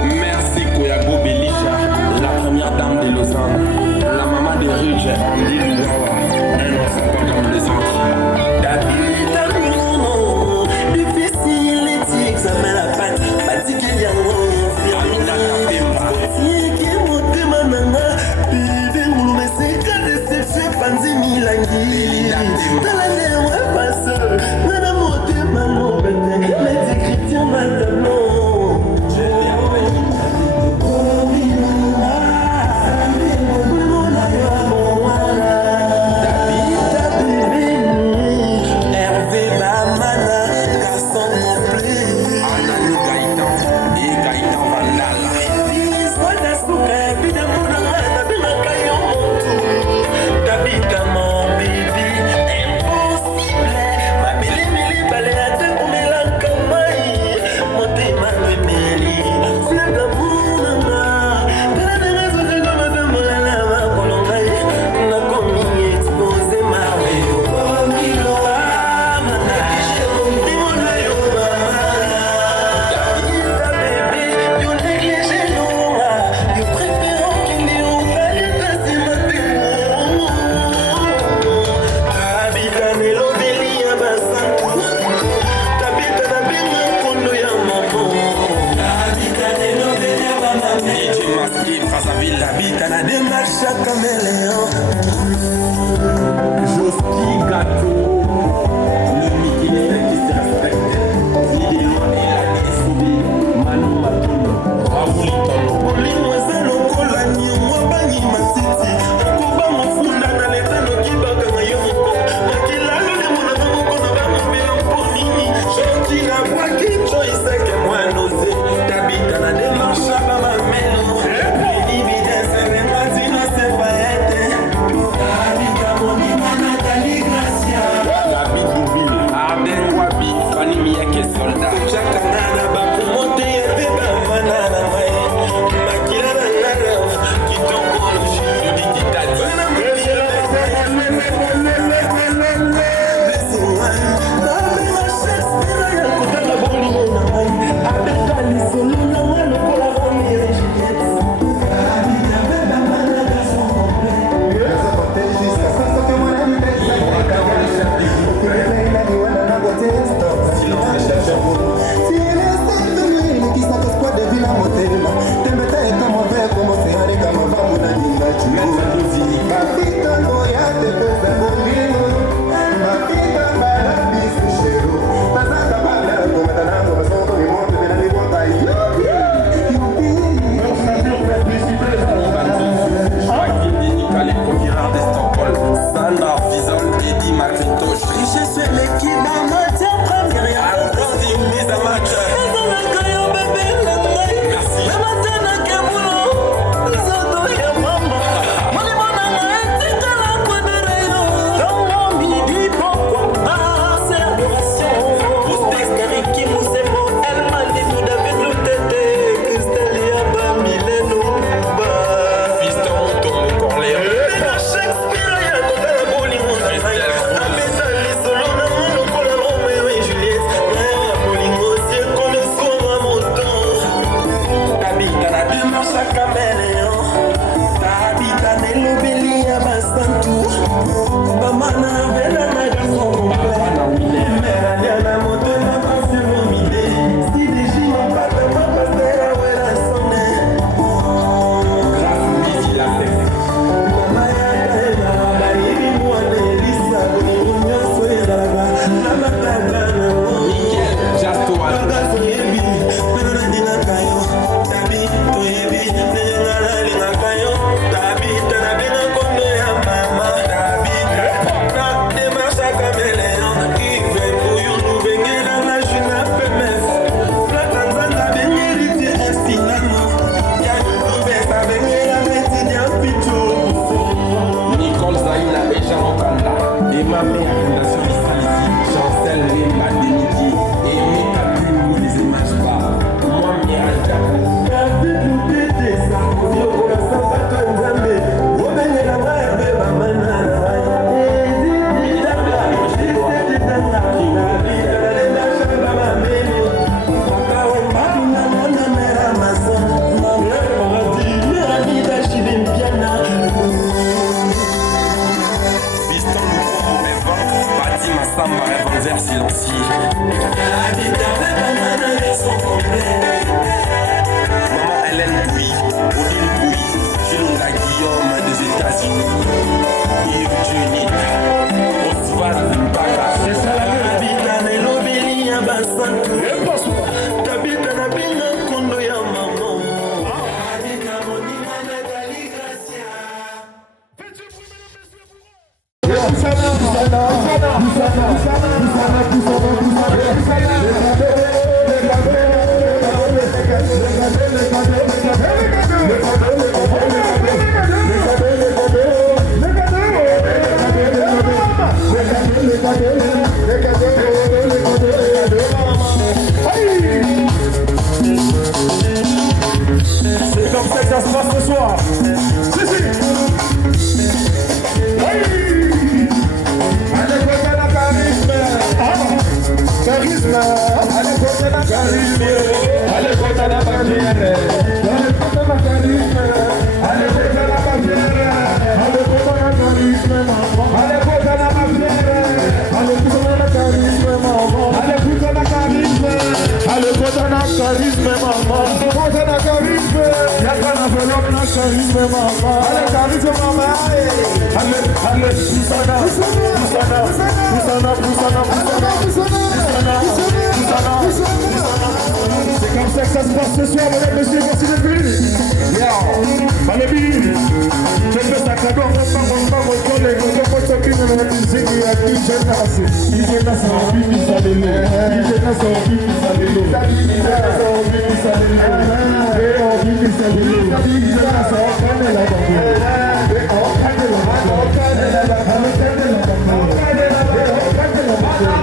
Merci Koyago Belisha, la première dame de Lausanne, la maman de Ridge, Andy Lugawa, un enfant comme les autres. David, difficile, les examens la patte. charisme, maman. Monte na charisme. Y'a qu'un enveloppe na charisme, maman. Allez, charisme, maman. Allez, allez, Poussana, Poussana, Poussana, Poussana, Poussana, Poussana, Poussana, Poussana. C'est comme ça que ça se passe ce soir, mesdames, messieurs, merci d'être venus. Yeah, allez, bim. Je fais ta cadeau, on va pas mon collègue, on va pas s'occuper de la musique et à qui j'ai nassé. Il j'ai nassé en bim, il s'allait l'eau. Il j'ai nassé en bim, il s'allait l'eau. Il j'ai nassé en bim, il s'allait l'eau. Et en bim, il s'allait l'eau. Il j'ai nassé en canne la bambou. Et en canne la bambou. En canne la bambou. En canne la bambou. En canne la bambou.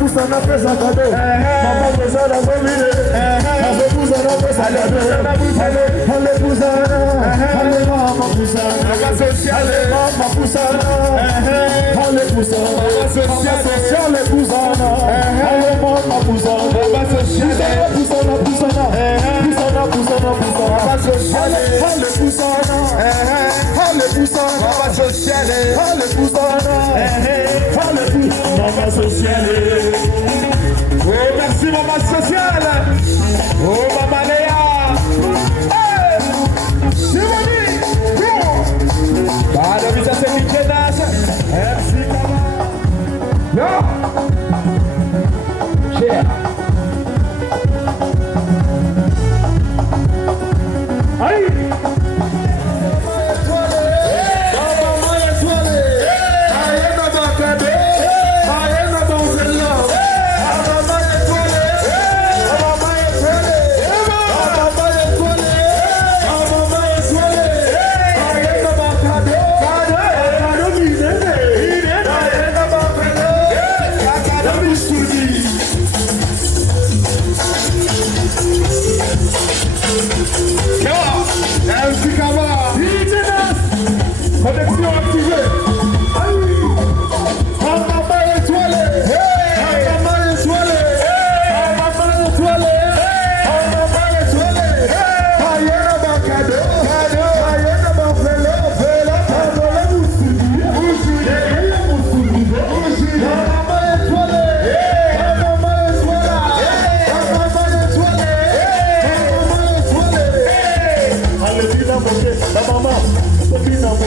Poussana fez a cadeia, mamãe pesada foi vir. Ale Poussana fez a cadeia, ale Poussana, ale mama Poussana, ale mama Poussana, ale Poussana, ale Poussana, ale mama Poussana, Poussana, Poussana, Poussana, Poussana, Poussana, ale Poussana, ale Poussana, ale Poussana, Maman sociale. Oh, merci maman sociale. Oh, maman Léa. Hey, Simoni. Bah, depuis ça c'est Mickey Nash. Merci maman. Non. Cher. Aïe. Connexion activée. Maman étoilée. Maman étoilée. Maman étoilée. Maman étoilée. Ayena bakado. Ayena bafelo. Ayena musudi. Ayena musudi. Maman étoilée. Maman étoilée. Maman étoilée. Allez, dis la moquette. La maman. Les femmes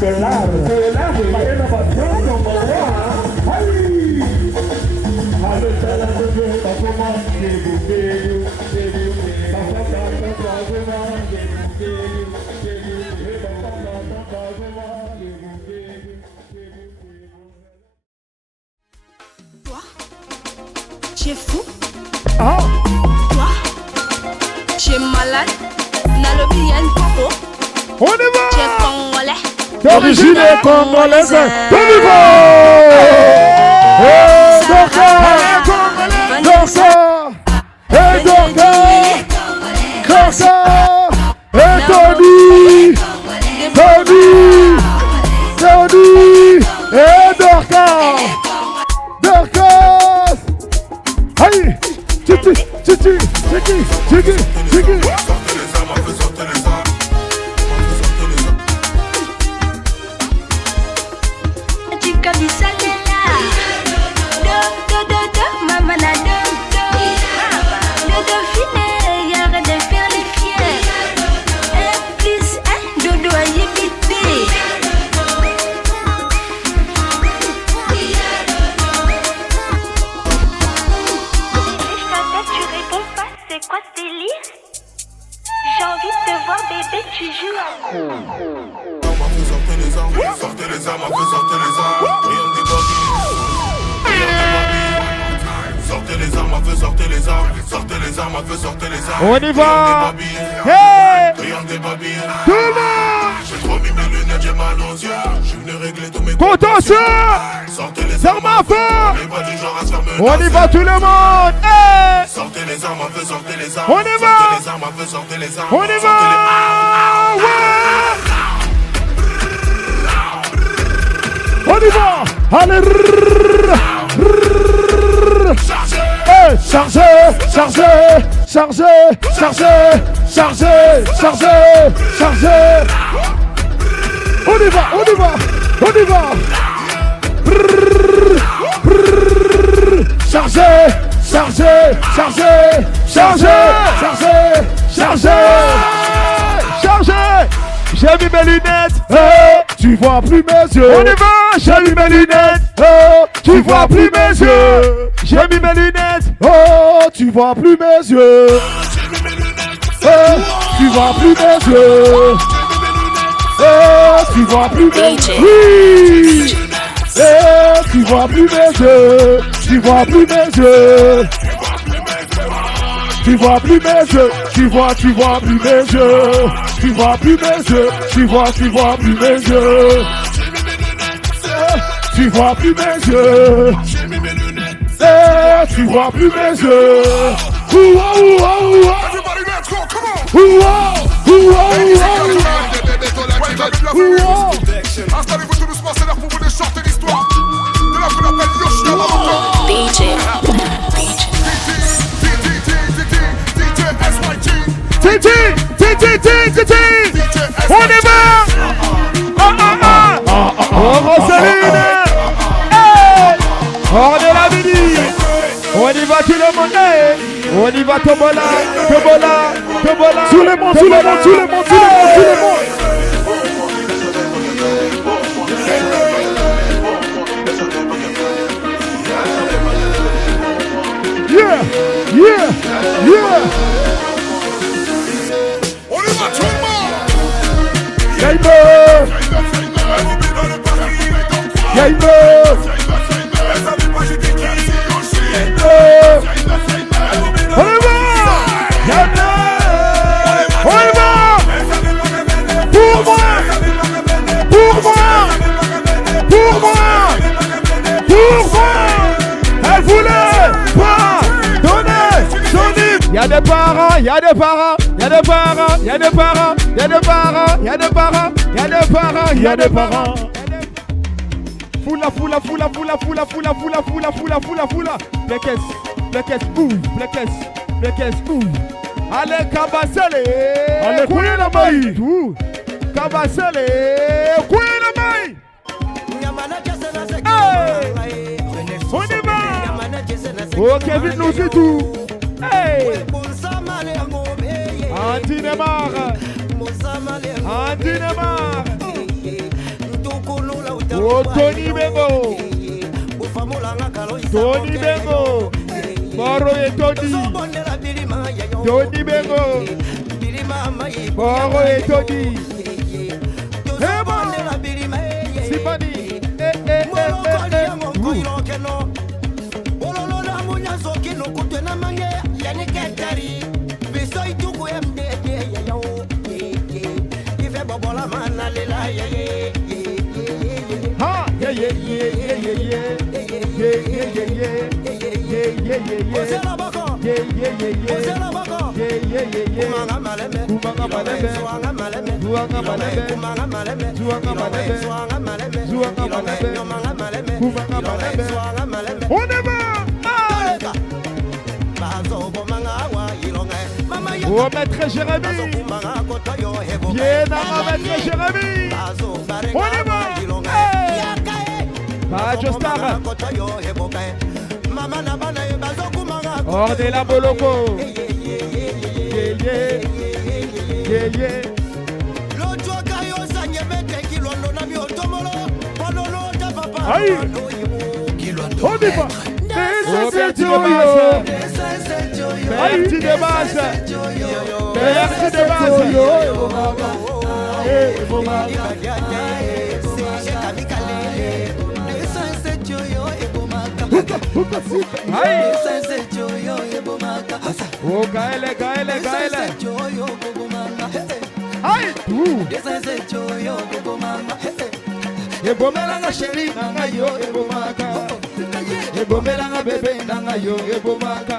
Tu es fou. Toi, tu es malade. Nalobi yen popo. On y va. Tu es congolais. D'origine congolaise. On y va. Dorsa. Et Dorca. Dorsa. Et Tony. Tony. Et Dorca. Dorcas. Aïe. Titi. J'ai envie de te voir bébé, tu joues à Sortez les armes, sortez les armes, rien ne déborde. Sortez les armes, sortez les armes, sortez les armes, sortez les armes. On y va. Hey. Rien ne déborde. Tout le monde. J'ai trop mis mes lunettes, j'ai mal aux yeux. Je suis venu régler tous mes contentieux. Sortez les armes à feu. On y va tout le monde. Hey. Sortez les armes, sortez les armes. On y va. Sortez les armes, sortez les armes. On y va. On y va. Allez. Chargez. On y va. Chargez. J'ai mis mes lunettes. Tu vois plus mes yeux. On y va. J'ai mis mes lunettes. Tu vois plus mes yeux. J'ai mis mes lunettes. Tu vois plus mes yeux. Tu vois plus mes yeux. Tu vois plus mes yeux. Oui. Tu vois plus mes yeux. Tu vois plus mes yeux. Tu vois plus mes yeux. Tu vois plus mes yeux. Tu vois plus mes yeux. Tu vois plus mes yeux. Tu vois plus mes yeux. Tu vois plus mes yeux. Installez-vous tout doucement, c'est l'heure pour vous de chanter l'histoire de la qu'on appelle Yoshia Mamoto. DJ On y va. Oh Rosaline. On est la midi. On y va tout le monde. On y va Tobola. Tout le monde. Yeah. On y va tout le monde. Elle voulait pas donner son livre. Y'a des parents. Foula. Blackest, ouh. Allez, Kabasele. Allez, couillez la maille. Kabasele, couillez la maille. Hey. On y va. Oh, Kevin nous dit tout. Hey. Anti Neymar. Oh, Tony Bengo. Tony Bengo. Moro et Tony. Tony Bengo. Moro et Tony. Simani. Oh, maître Jérémy. Bien avant maître Jérémy. On y va. Majo Star. Hors de la Boloko. Aïe. On y va. Merci de base. Merci de base. Oh, Gaëlle. Aïe. Ebomelanga chéri nanga yo ebomaka. Ebomelanga bébé nanga yo ebomaka.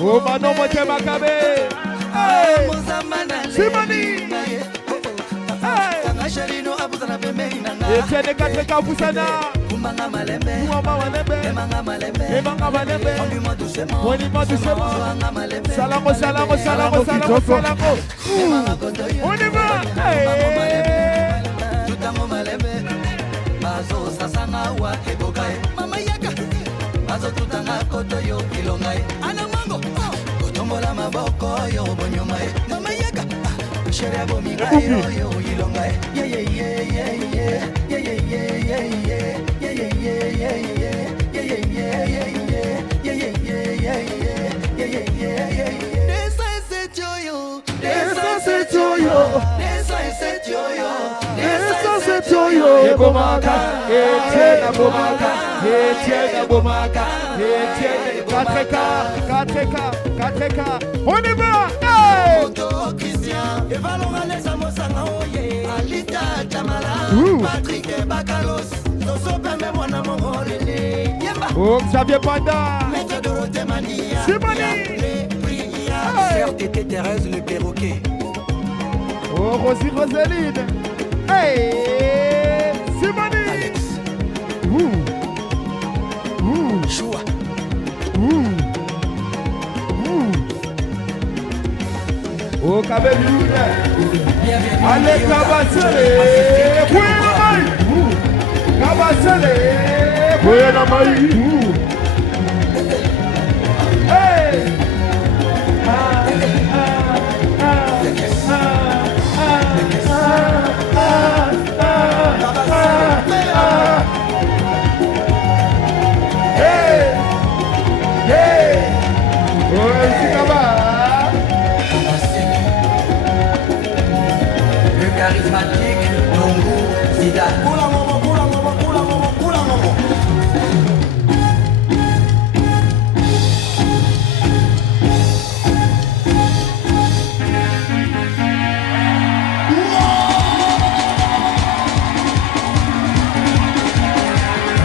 Oh mano moche makabe. Simani. Etienne 4K Fusana. Mama Malembe. Monima doucement. Salamo. On y va. Bazo sasanga wa ebokai mama yaka bazo tutanga koto yo ilongai ana mango kotombola maboko yo bonyomai mama yaka sheria bomiga yo ilongai Ebomaka, Etienne Abomaka, Etienne 4K, on y va! Christian, Alita Tamala, Patrick Bakalos, oh, Xavier Panda, Simoni, Sœur Tété Thérèse le perroquet, oh, Roseline, hey, Simoni, Alex, Choua, oh, Kabelune, allez, Kabasele, Kabasele, hey, le charismatique Longo Zidane.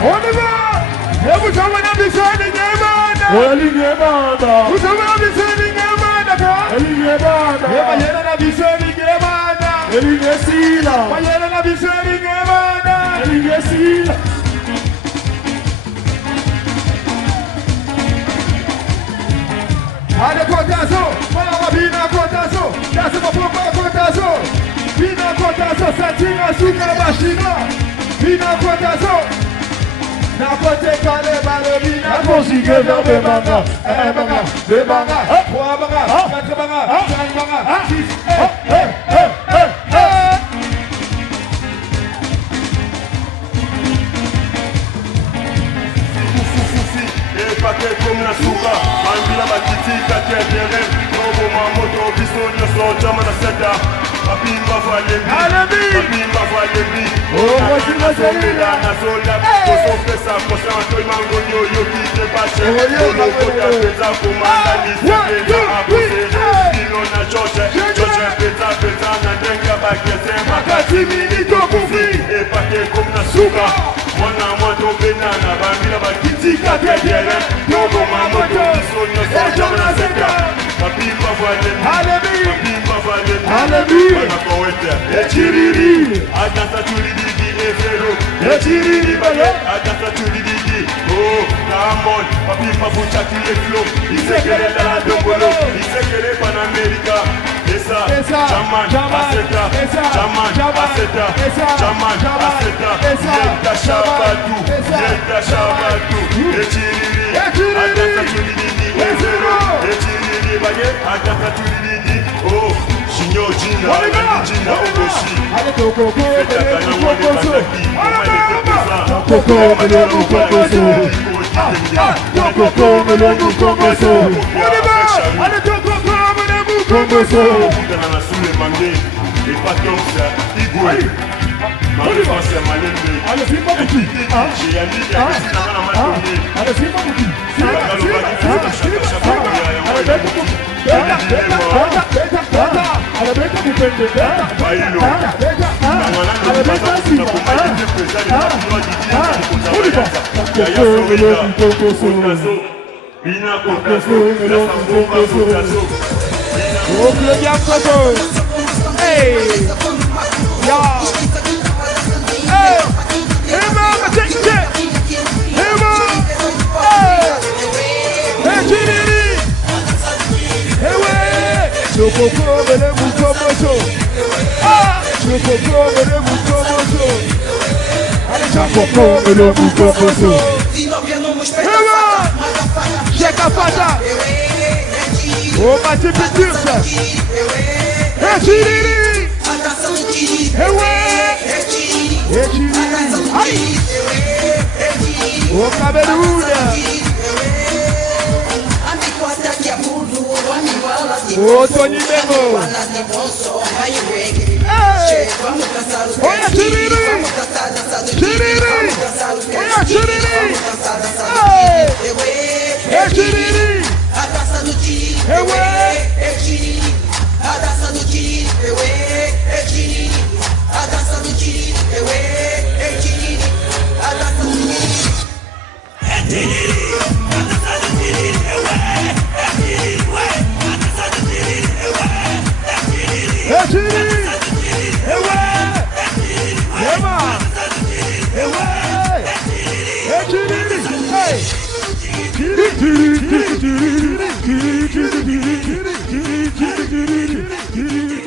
On y va! Et vous savez la mission de Niemanda! Oui, Niemanda! Vous savez la mission de Niemanda, quoi? Niemanda! Et voyez la mission de Niemanda! Niemanda! Voyez la mission de Niemanda! Niemanda! Allez, Kotazo! Voilà, Bina Kotazo! Là, c'est mon propre Kotazo! Bina Kotazo, ça tire à Souka Bachina! Bina Kotazo! N'importe quoi les ballerines, la musique vers le manga, un manga, deux mangas, trois mangas, quatre mangas, cinq mangas, six, suka Mambila bakitika tetere Nobo mamoto biso nyoso Chama na seta Papimba valembi Papimba valembi Nasomela nasola Koso pesa kosa Antoi mangonyo yoki tebache Kolo kota peza Komanda lise peza Akose Dino na George George peza peza Na denga bakese Makati minito kufi Epate kom na suka Mwana mwato benana Bambila bakitika tetere Nobo mamoto biso nyoso Chama na seta Papimba valembi Papimba valembi Panakowete Echiriri Adasa chulididi Efero Echiriri baye Adasa chulididi Oh, come on Papimba fuchaki le flow Isekele dala dombolo Isekele pan America Esa Chaman Aseta Chaman Aseta Chaman Aseta Yeta Shabatu Yeta Shabatu Echiriri Adasa chulididi Efero Echiriri baye Adasa chulididi Oh Shinyo Jina, Jina Ogoshi Feta kana mwane bandaki Omane tepesa Koko melonu kongoso Koko melonu kongoso Ale koko melonu kongoso Kutana na sule mange Epatomsa Igwe Malefase malembe Ale simba buki Shiyandi ya kesi na mana matombe Ale simba buki Bakalo bagi fita shaka shaka ya mwaya buki Alabeka mupende Bailo Alabeka siba Yaya Florida Kotazo Bina Kotazo La Sambomba Kotazo Ogle Yakoto Hey Ya Hey Hey mama take it Hey mama Hey Hey Chiriri Hey way Chokoko mele mukomoso Chokoko mele mukomoso Chokoko mele mukomoso Ewa Cheka fada O mati pitirsa Echiriri Ewa Echiriri O kaberuda O Tony Memo Hey Olha Chiriri Chiriri Olha Chiriri Hey Hey Chiriri A taça do Chiriri Hey Chiriri A taça do Chiriri Hey Chiriri A taça do Chiriri Hey Chiriri A taça do Chiriri Hey Chiriri Echiriri, ewe, ema, ewe, echiriri, hey, chiri, chiri, chiri, chiri, chiri, chiri, chiri, chiri, chiri, chiri.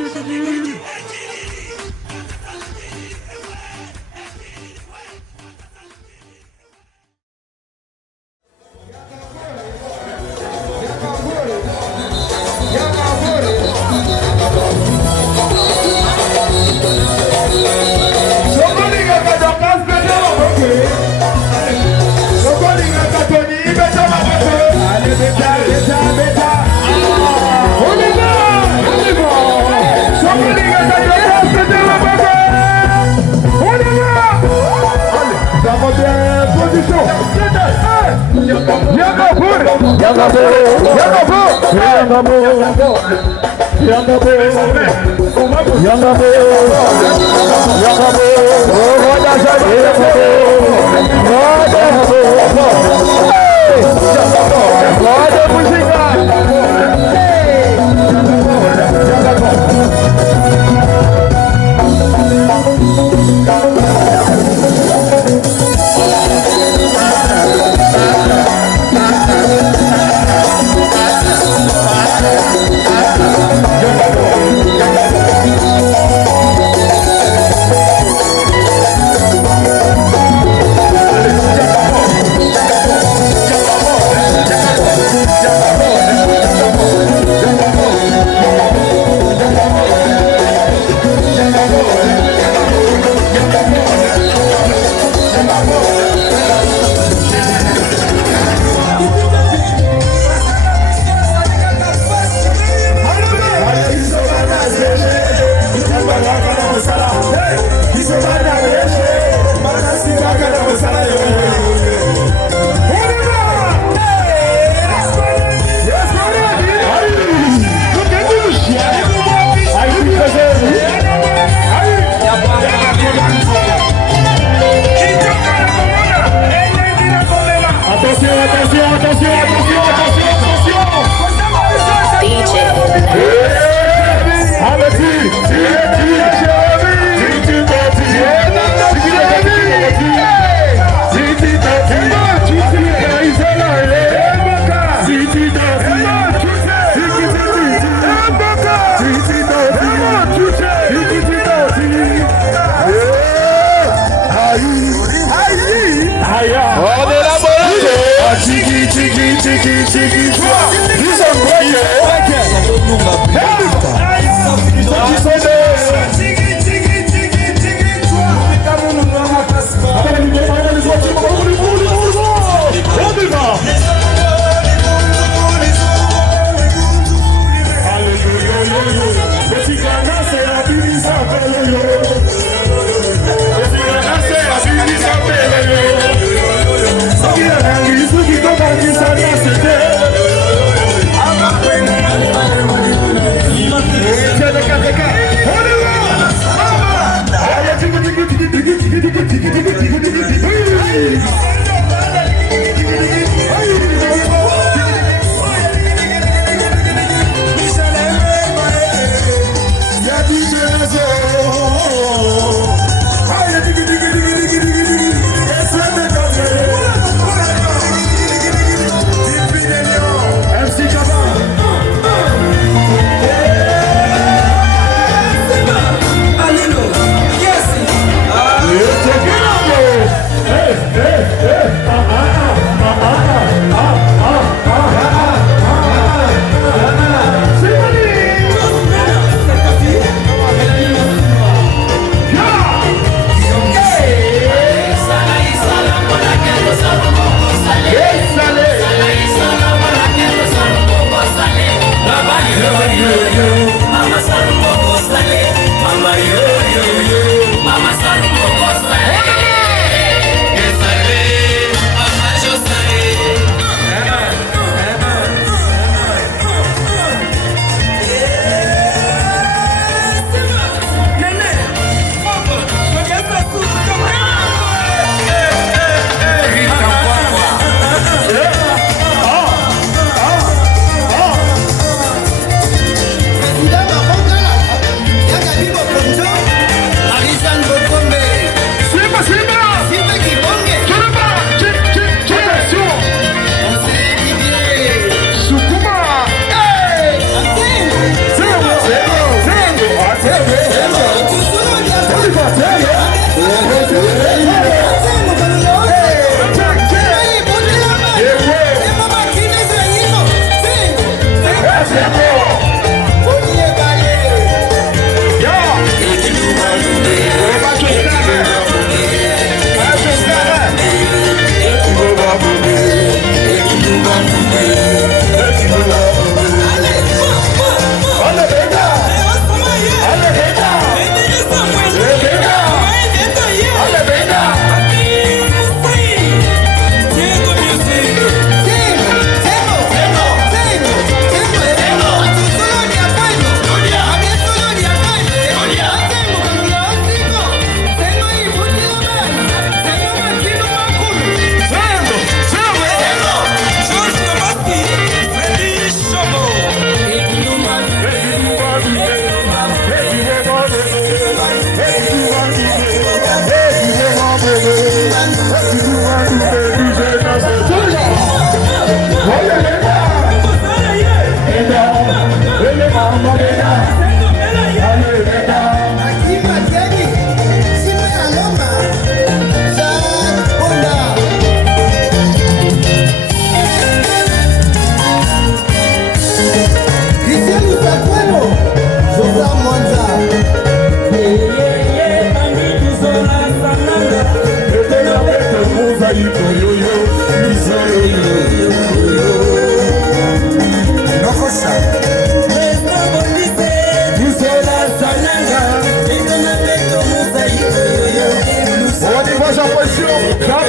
Jean-Paul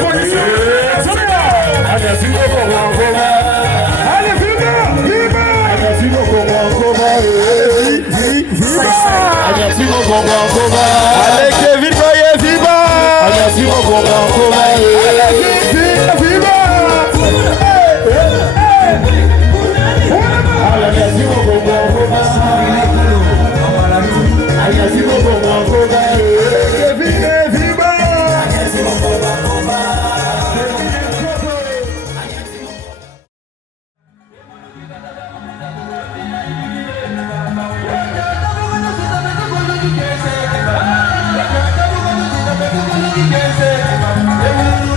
Amen.